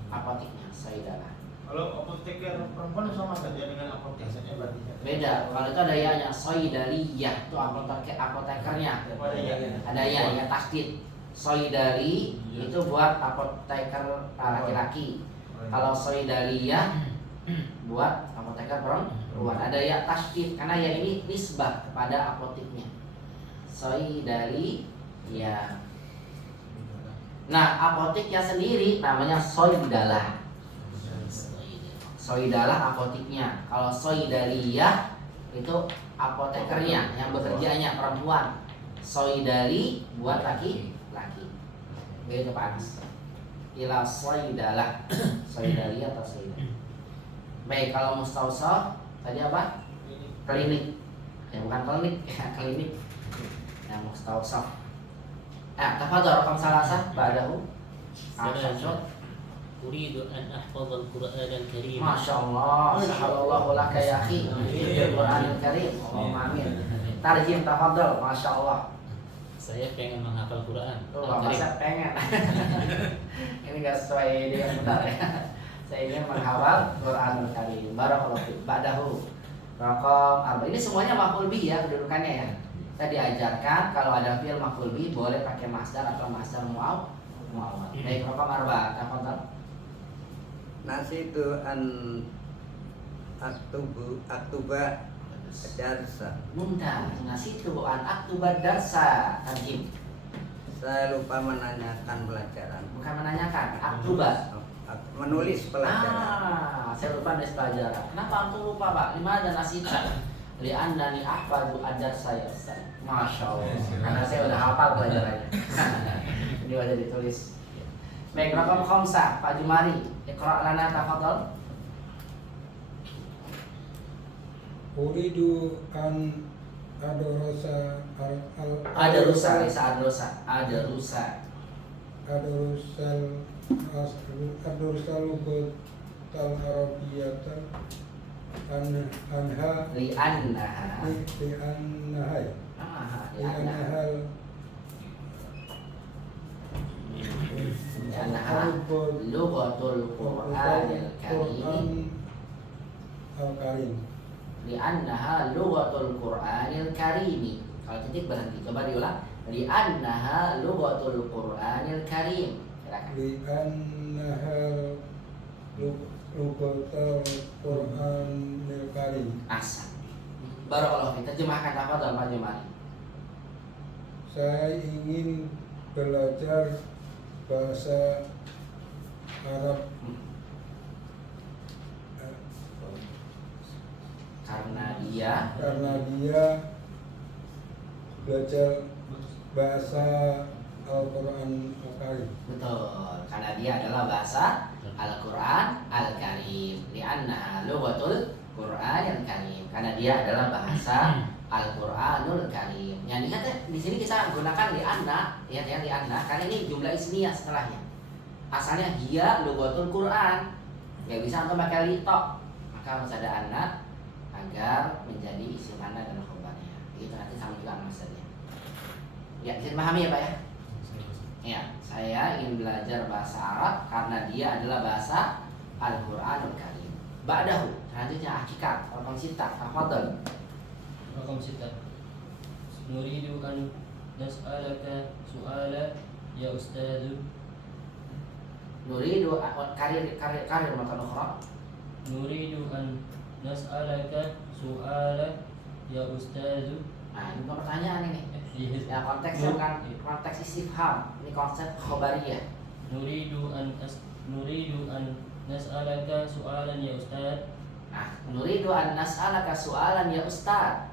apoteknya soidalah. Kalau apoteker perempuan sama saja dengan apotek saja berarti. Beda. Kalau itu ada ya soidariyah itu apotekernya. Ada ya tasdid. Soidari itu buat apoteker laki-laki. Kalau soidariyah buat apoteker perempuan. Ada ya tasdid karena ya ini nisbah kepada apoteknya. Soidari ya. Nah, apoteknya sendiri namanya soidalah. Soidalah apoteknya. Kalau soidariyah itu apotekernya yang bekerjanya perempuan. Soidari buat laki-laki. Begitu Pak Anas. Ila soidalah. Soidariyah atau soidalah. Baik, kalau mustawsaf tadi apa? Klinik. Ya bukan klinik, ya klinik. Ya mustawsaf. Tafadhol rakam salasah ba'dahu. Syamsul. Uridu an ahfadhal Qur'anal Karim. Masya Allah. Sahalallahu laka ya akhi. Al-Qur'anul Karim. Allahumma amin. Tarjim tafadhol. Masya Allah. Saya pengen menghafal Quran. Masa pengen. Ini nggak sesuai dengan benar ya. Saya ingin menghafal Qur'anul Karim. Barakallahu fiik. Ba'dahu. Rakam 4. Ini semuanya maf'ul bih ya kedudukannya ya. Kita diajarkan kalau ada fi'il maf'ul bih boleh pakai masdar atau masdar mu'awwal. Baik, rakam 4. Tafadhol. Nasitu an aktuba darsa. Mumtaz. Nasitu an aktuba darsa. Tarjim. Saya lupa menanyakan pelajaran. Bukan menanyakan, aktuba. menulis pelajaran. Saya lupa nulis pelajaran. Kenapa antum lupa, Pak? Lima dan nasita. Li'annani ahfadu adar saya, Ustaz. Masya Allah. Karena saya udah hafal pelajarannya. Ini wajah ditulis. Baik, rakam khamsah, Pak Jumari. Iqra' lana tafadhal. Uridu an adorosa Ada rusa, ada rusa. adorosal lugatal arabiyatan anha Li'annaha. li'annaha Li'annaha. Li'annaha lughatul Qur'anil Karim. al-karim. Li'annaha lughatul Qur'anil Karimi. Kalau titik berhenti. Coba diulang. Li'annaha lughatul Qur'anil Karim. Silakan. Li'annaha lugatal Qur'anil karim. Ahsan. Barakallahu fiik. Terjemahkan apa dalam Pak Jumari? Saya ingin belajar bahasa Arab Karena dia belajar bahasa Al-Quran Al-Karim. betul. Karena dia adalah bahasa Al-Quran Al-Karim. Li'annaha lughatul Qur'anil Karim. Karena dia adalah bahasa Al-Qur'anul Karim. Yang ingat ya, di sini kita gunakan li'anna, ya li'anna karena ini jumlah ismiyah setelahnya. Asalnya dia lughatul Qur'an. Gak bisa untuk pakai li tok. Maka harus ada anna agar menjadi isim anna dan khobarnya. Itu nanti sama juga maksudnya. Ya, bisa dipahami ya Pak ya? Ya, saya ingin belajar bahasa Arab karena dia adalah bahasa Al-Qur'anul Karim. Ba'dahu, selanjutnya hakikat, raqam sita, tafadhal. Raqam sita. Nuridu an nas'alaka su'ala ya ustadz. Nuridu karir makan ukhra. Nuridu an nas'alaka su'ala ya ustadz. Nah, ini bukan pertanyaan ini. Ya, konteksnya kan konteks istifham. Ini konsep khobariyah. Nuridu an nas'alaka su'alan ya ustadz. Nah, nuridu an nas'alaka su'alan ya ustadz.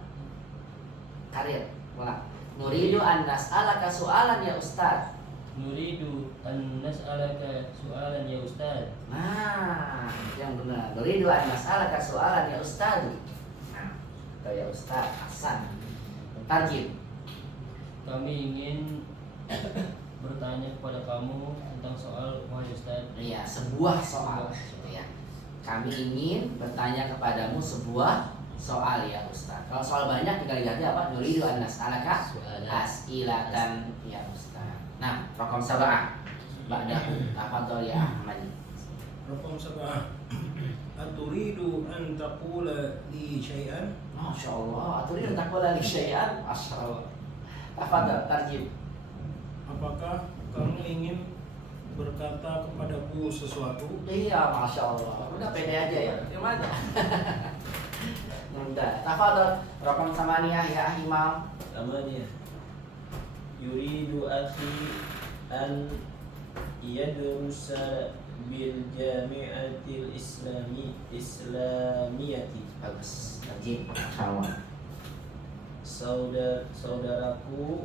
Karir, ulang. Nuridu an nas'alaka su'alan ya ustadz. Nuridu an nas'alaka su'alan ya ustadz. Nah, yang benar. Nuridu an nas'alaka su'alan ya ustadz. Nah, atau ya ustadz, Hasan. Tarjim. Kami ingin bertanya kepada kamu tentang soal wahai ustadz. Iya, sebuah soal gitu ya. Kami ingin bertanya kepadamu sebuah soal ya Ustaz. Kalau soal banyak tinggal diganti apa? Nuridu an nas'alaka as'ilatan ya Ustaz. Nah, raqam 7. Ba'dahu tafadhal ya Ahmad. Raqam 7. Aturidu an taqula li syai'an? Masya Allah. Aturidu an taqula li syai'an? Masya Allah. Tafadhal tarjim. Apakah kamu ingin berkata kepadaku sesuatu? Iya, Masya Allah. Udah pede aja ya. Gimana? Udah. Tafadhal raqam 8 ya Imam. Namanya yuridu akhi an yadrusa bil jami'atil islamiyati. Bagus. Tarjim. Masya Allah. Saudaraku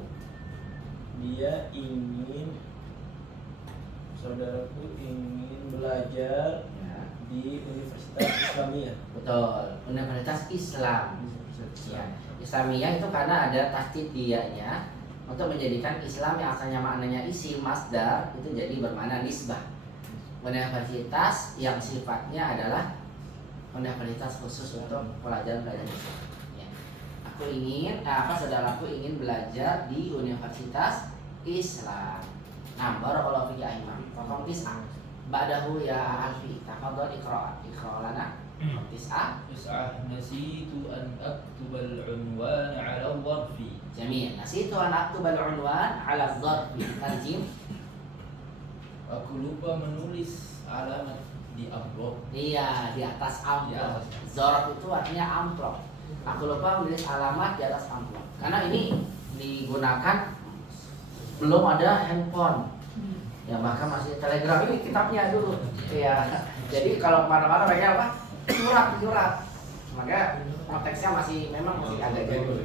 ingin belajar Ya. di Universitas Islamiyah. Betul, Universitas Islam. Ya. Islamiyah itu karena ada tasdid dianya untuk menjadikan Islam yang asalnya maknanya isim masdar itu jadi bermakna nisbah. Universitas yang sifatnya adalah universitas khusus untuk pelajaran-pelajaran Islam. Ya. Saudaraku ingin belajar di Universitas Islam. Nah, barakallahu fiki Imam. Raqam 9. Ba'dahu ya Alfi. Tafadhal iqra lana. Raqam 9. Nasitu an aktubal unwan ala dharfi. Jamil. Nasitu an aktubal unwan ala dharfi. Tarjim. Aku lupa menulis alamat di amplop. Iya, di atas amplop. Zarf itu artinya amplop. Aku lupa menulis alamat di atas amplop. Karena ini digunakan belum ada handphone. Ya bahkan masih Telegram ini kitabnya dulu. Ya. Jadi kalau kemana-mana mereka apa? Surat. Maka konteksnya memang masih agak jauh.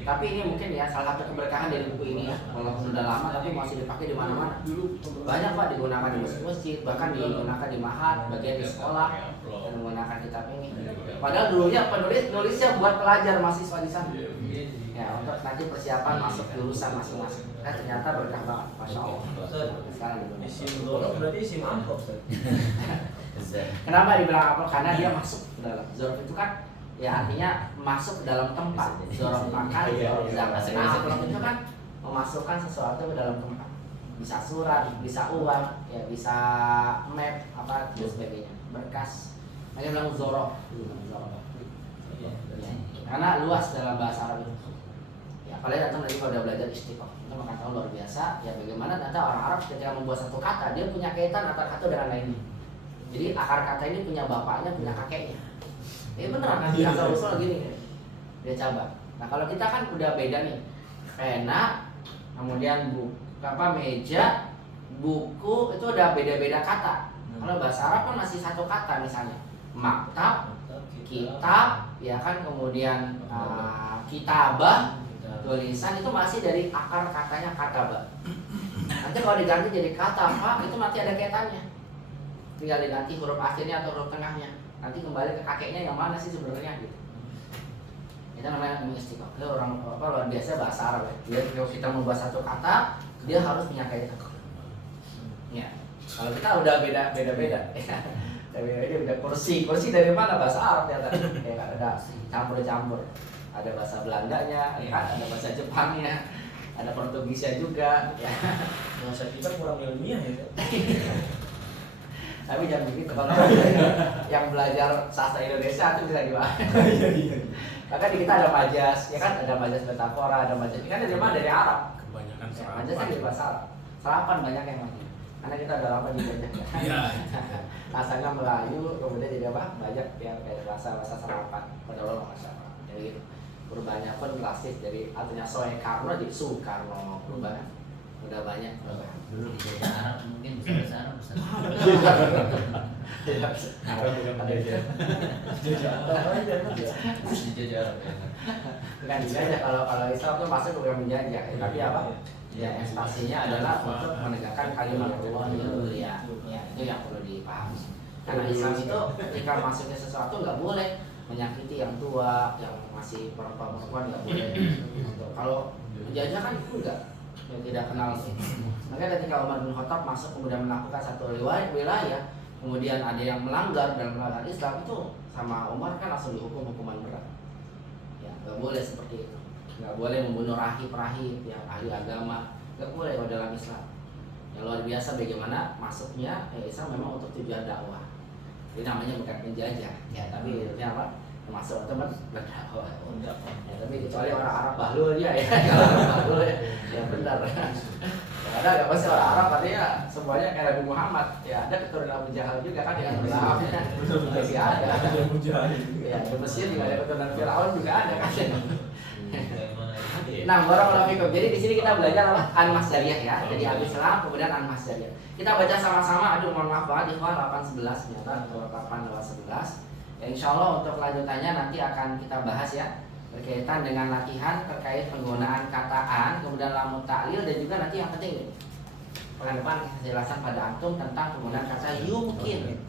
Tapi ini mungkin ya salah satu keberkahan dari buku ini ya. Walaupun sudah lama tapi masih dipakai di mana-mana. Banyak Pak digunakan di masjid, bahkan digunakan di mahat, bagian di sekolah dan menggunakan kitab ini. Padahal dulunya nulisnya buat pelajar mahasiswa di sana. Ya, untuk nanti persiapan masuk jurusan masing-masing. Ternyata berkah banget, masya Allah. Sekarang Isim dorok berarti isim amplop. Kenapa dibilang amplop? Karena dia masuk ke dalam. Zorof itu kan ya artinya masuk ke dalam tempat. Zorof makan, zorof zakat. Nah, amplop itu kan memasukkan sesuatu ke dalam tempat. Bisa surat, bisa uang, ya bisa map, apa dan sebagainya. Berkas. Makanya bilang zorof. Ya, karena luas dalam bahasa Arab itu. Ya, apalagi nanti kalau udah belajar istiqomah, kita akan tahu luar biasa. Ya bagaimana nanti orang Arab ketika membuat satu kata, dia punya kaitan antara kata dengan lainnya. Jadi akar kata ini punya bapaknya, punya kakeknya. Beneran kan? Asal usul gini dia cabang. Nah kalau kita kan udah beda nih, pena, kemudian meja, buku itu udah beda-beda kata. Kalau bahasa Arab kan masih satu kata misalnya, maktab, kitab, ya kan kemudian kitabah, tulisan itu masih dari akar katanya katabah. Nanti kalau diganti jadi kata apa, itu masih ada kaitannya. Tinggal diganti huruf akhirnya atau huruf tengahnya. Nanti kembali ke kakeknya yang mana sih sebenarnya gitu. Itu namanya ilmu istiqomah. Itu orang luar biasa bahasa Arab ya. Dia kalau kita membuat satu kata, dia harus punya kaitan. Ya. Kalau kita udah beda-beda. Ini udah kursi dari mana bahasa Arab ya kan? Ya ada campur-campur. Ada bahasa Belandanya, ya kan? Ada bahasa Jepangnya, ada Portugisnya juga. Ya. Bahasa kita kurang ilmiah ya. Tapi jangan begitu, kalau yang belajar sastra Indonesia itu bisa dibahas. Maka di kita ada majas, ya kan? Ada majas metafora, ada majas. Ini kan dari mana? Dari Arab. Kebanyakan serapan. Majas kan dari bahasa Arab. Serapan banyak yang majas. Karena kita udah lama di Jogja. Iya. Asalnya Melayu, kemudian jadi apa? Banyak yang kayak bahasa serapan. Pada Allah masya Allah. Jadi gitu. Perubahannya pun klasik dari artinya Soekarno jadi Soekarno. Perubahan udah banyak perubahan. Dulu dijajah Arab mungkin bisa bahasa Arab bisa. Arab bukan penjajah. Dijajah Arab ya. Bukan dijajah, kalau Islam itu masuk bukan menjajah, tapi apa? Ya ekspansinya adalah untuk menegakkan kalimat Allah yang mulia. Ya itu yang perlu dipahami. Karena Islam itu ketika masuknya sesuatu nggak boleh menyakiti yang tua, yang masih perempuan nggak boleh. Kalau menjajah kan enggak. Yang tidak kenal sih. Maka ketika Umar bin Khattab masuk kemudian melakukan satu wilayah, kemudian ada yang melanggar dan melanggar Islam, itu sama Umar kan langsung dihukum hukuman berat. Ya, nggak boleh seperti itu. Nggak boleh membunuh rahib-rahib yang ahli agama, nggak boleh kalau dalam Islam. Yang luar biasa bagaimana masuknya Islam memang untuk tujuan dakwah. Jadi namanya bukan penjajah, ya tapi itu apa? Masuk teman berdakwah. Ya, tapi kecuali orang Arab bahlul ya, kalau orang bahlul ya benar. Ada nggak pasti orang Arab artinya semuanya kayak Nabi Muhammad. Ya ada keturunan Abu Jahal juga kan dengan Lahab. Masih ada. Ya di Mesir juga ada keturunan Firaun juga ada kan. Nah, barakallahu fikum. Jadi di sini kita belajar apa? An-Masdariyah ya. Jadi Abdul Salam kemudian An-Masdariyah. Kita baca sama-sama. Aduh, mohon maaf banget ikhwan 811 ternyata 811. Ya, insya Allah untuk kelanjutannya nanti akan kita bahas ya berkaitan dengan latihan terkait penggunaan kata an, kemudian lamu ta'lil dan juga nanti yang penting ini pekan depan kejelasan pada antum tentang penggunaan kata yumkin.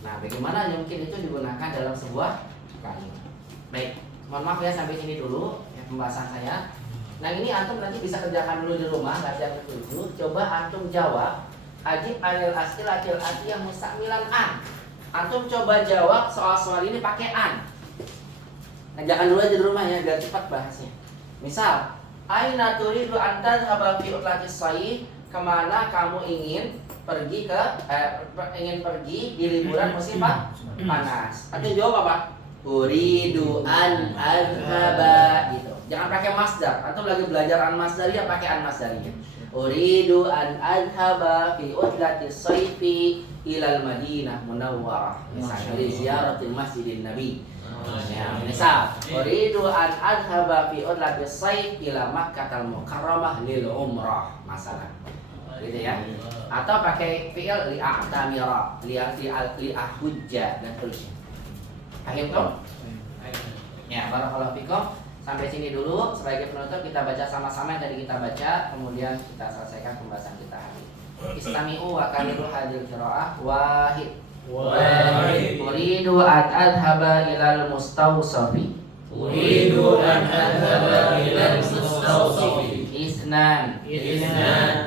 Nah, bagaimana yumkin itu digunakan dalam sebuah kalimat. Baik, mohon maaf ya sampai sini dulu ya pembahasan saya. Nah, ini antum nanti bisa kerjakan dulu di rumah latihan ke-7. Coba antum jawab ajib anil as'ilatil atiyah mustakmilan an. Antum coba jawab soal-soal ini pakai an. Kerjakan dulu aja di rumah ya biar cepat bahasnya. Misal, aina turidu an tadhhaba fi utlatis sayf? Kemana kamu ingin pergi di liburan musim panas? Antum jawab apa? Uridu an adhhaba gitu. Jangan pakai masdar. Antum lagi belajar an masdariyah pakai an masdariyah. Uridu an adhhaba fi utlatis sayfi ilal Madinah Munawwarah, misalnya di ziaratil Masjidin Nabi. Ya, misal, uridu an adhhaba fi utlatis sayf ila Makkahal Mukarramah lil umrah, masalah. gitu ya. Atau pakai fi'il li'a'tamira, li'ahujja dan seterusnya. Paham toh? Ya, barakallahu fikum. Sampai sini dulu. Sebagai penutup kita baca sama-sama yang tadi kita baca, kemudian kita selesaikan pembahasan kita hari. Istami'u wa kamilu hadil qiraah. Wahid. Uridu an adhaba ilal mustawsafi. Uridu an adhaba ilal mustawsafi. Isnan.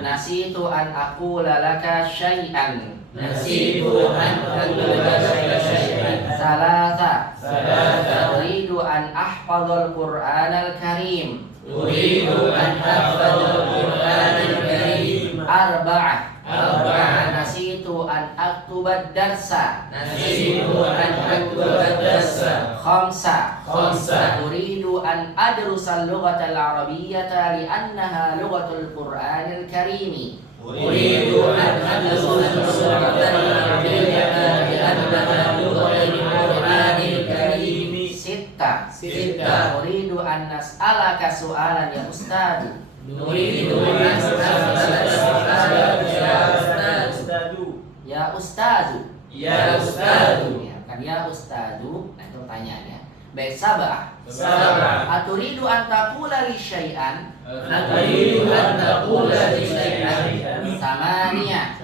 Nasitu an aqula laka syai'an. Nasitu an aqula laka syai'an. Salasa. Uridu an ahfadhal Qur'anal Karim. Uridu an ahfadhal Qur'anal Karim. Arba'ah. Arba'ah. Nasitu an aktubad darsa. Nasitu an aktubad darsa. Khamsa. Uridu an adrusal lughatal arabiyyata li'annaha lughatul Qur'anil Karim. Uridu an adrusal lughatal arabiyyata li'annaha lughatul Qur'anil Karim. Sitta. Uridu an nas'alaka su'alan ya ustadu. Uridu an nas'alaka su'alan Ya ustazu. ya ustadu. Ya, kan ya ustadu. Nah itu pertanyaannya. Baik, sabah. Aturidu an taqula li syai'an. Uridu an taqula li syai'an. Samaniya.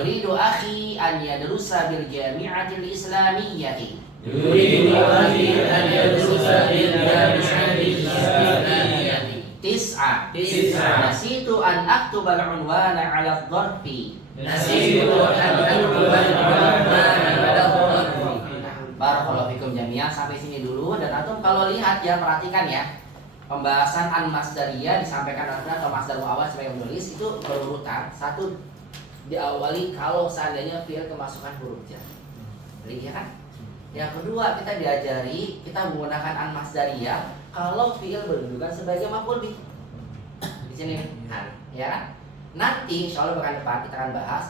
Uridu akhi an yadrusa bil jami'atil islamiyyati. Uridu akhi an yadrusa bil jami'atil islamiyyati. Tis'a. Nasitu an aktubal unwana 'ala ad-dharfi. Nasitu an aktubal unwana 'ala ad-dharfi. Barakallahu fikum jami'an. Sampai sini dulu. Dan antum kalau lihat ya, perhatikan ya, pembahasan an-masdariyah disampaikan atau masdar muawwal sebagai menulis itu berurutan. Satu diawali kalau seandainya fi'il kemasukan huruf jar. Jadi ya kan? Yang kedua kita diajari kita menggunakan an-masdariyah kalau fi'il berkedudukan sebagai maf'ul bih. Di sini ya. Nanti insyaallah pekan depan kita akan bahas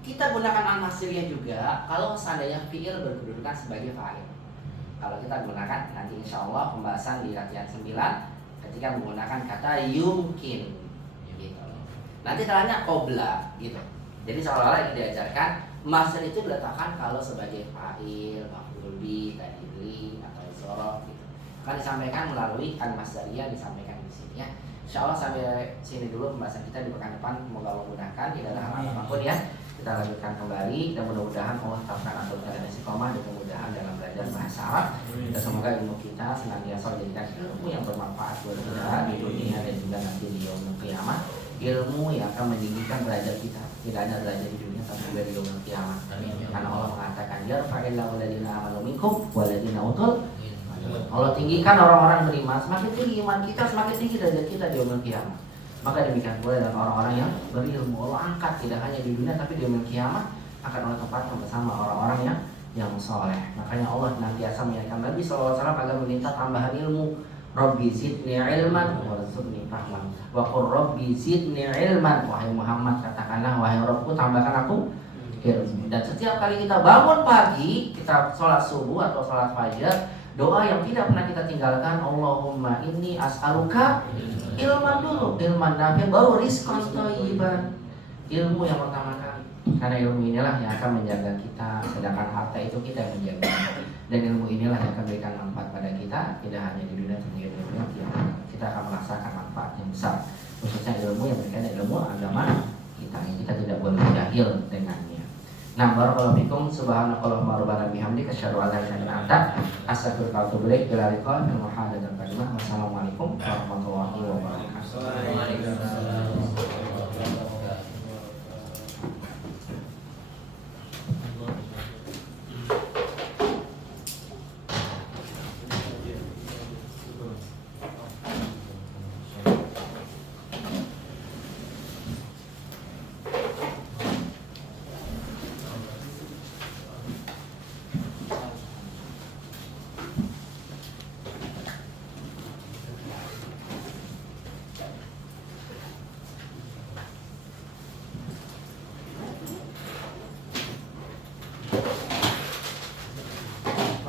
kita gunakan al-masdariyah juga kalau seandainya fi'il berkedudukan sebagai fa'il. Kalau kita gunakan nanti insyaallah pembahasan di latihan 9 ketika menggunakan kata yumkin gitu. Nanti caranya qobla gitu. Jadi seolah-olah yang diajarkan masdar itu diletakkan kalau sebagai fa'il, maf'ul bih, tadili atau dzaraf gitu. Akan disampaikan melalui al-masdariyah disampaikan di sini ya. Insyaallah sampai sini dulu pembahasan kita di pekan depan. Semoga memudahkan, tidak ada hal apapun ya. Kita lanjutkan kembali dan mudah-mudahan Allah tetapkan atau keadaan istiqomah dan kemudahan dalam belajar bahasa Arab. Dan semoga ilmu kita senantiasa menjadikan ilmu yang bermanfaat buat kita di dunia dan juga nanti di yaumul qiyamah. Ilmu yang akan meninggikan derajat kita, tidak hanya derajat di dunia tapi juga di yaumul qiyamah. Karena Allah mengatakan yarfa'illahu alladziina aamanu minkum walladziina utul. Allah tinggikan orang-orang beriman, semakin tinggi iman kita, semakin tinggi derajat kita di yaumul qiyamah. Maka demikian pula dengan orang-orang yang berilmu, Allah angkat tidak hanya di dunia tapi di yaumul qiyamah akan Allah tempatkan bersama orang-orang yang soleh. Makanya Allah nantiasa mengingatkan Nabi SAW agar meminta tambahan ilmu. Rabbi zidni ilman warzuqni fahman. Wa qur rabbi zidni ilman. Wahai Muhammad, katakanlah wahai Rabbku tambahkan aku ilmu. Dan setiap kali kita bangun pagi, kita sholat subuh atau sholat fajar, doa yang tidak pernah kita tinggalkan, Allahumma inni as'aluka ilman dulu, ilman nafi, baru rizqan thayyiban. Ilmu yang pertama kali. Karena ilmu inilah yang akan menjaga kita, sedangkan harta itu kita yang menjaga. Dan ilmu inilah yang akan memberikan manfaat pada kita, tidak hanya di dunia tapi juga di dunia kita akan merasakan manfaat yang besar. Khususnya ilmu yang berkaitan ilmu agama kita. Kita tidak boleh jahil dengannya. Nah, barakallahu fikum, subhanakallahumma rabbana bihamdika asyhadu an la ilaha illa anta astaghfiruka wa atubu ilaik. Ila liqa fil muhadatsati kalimah. Wassalamualaikum warahmatullahi wabarakatuh.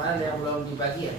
Mana yang belum dibagi ya?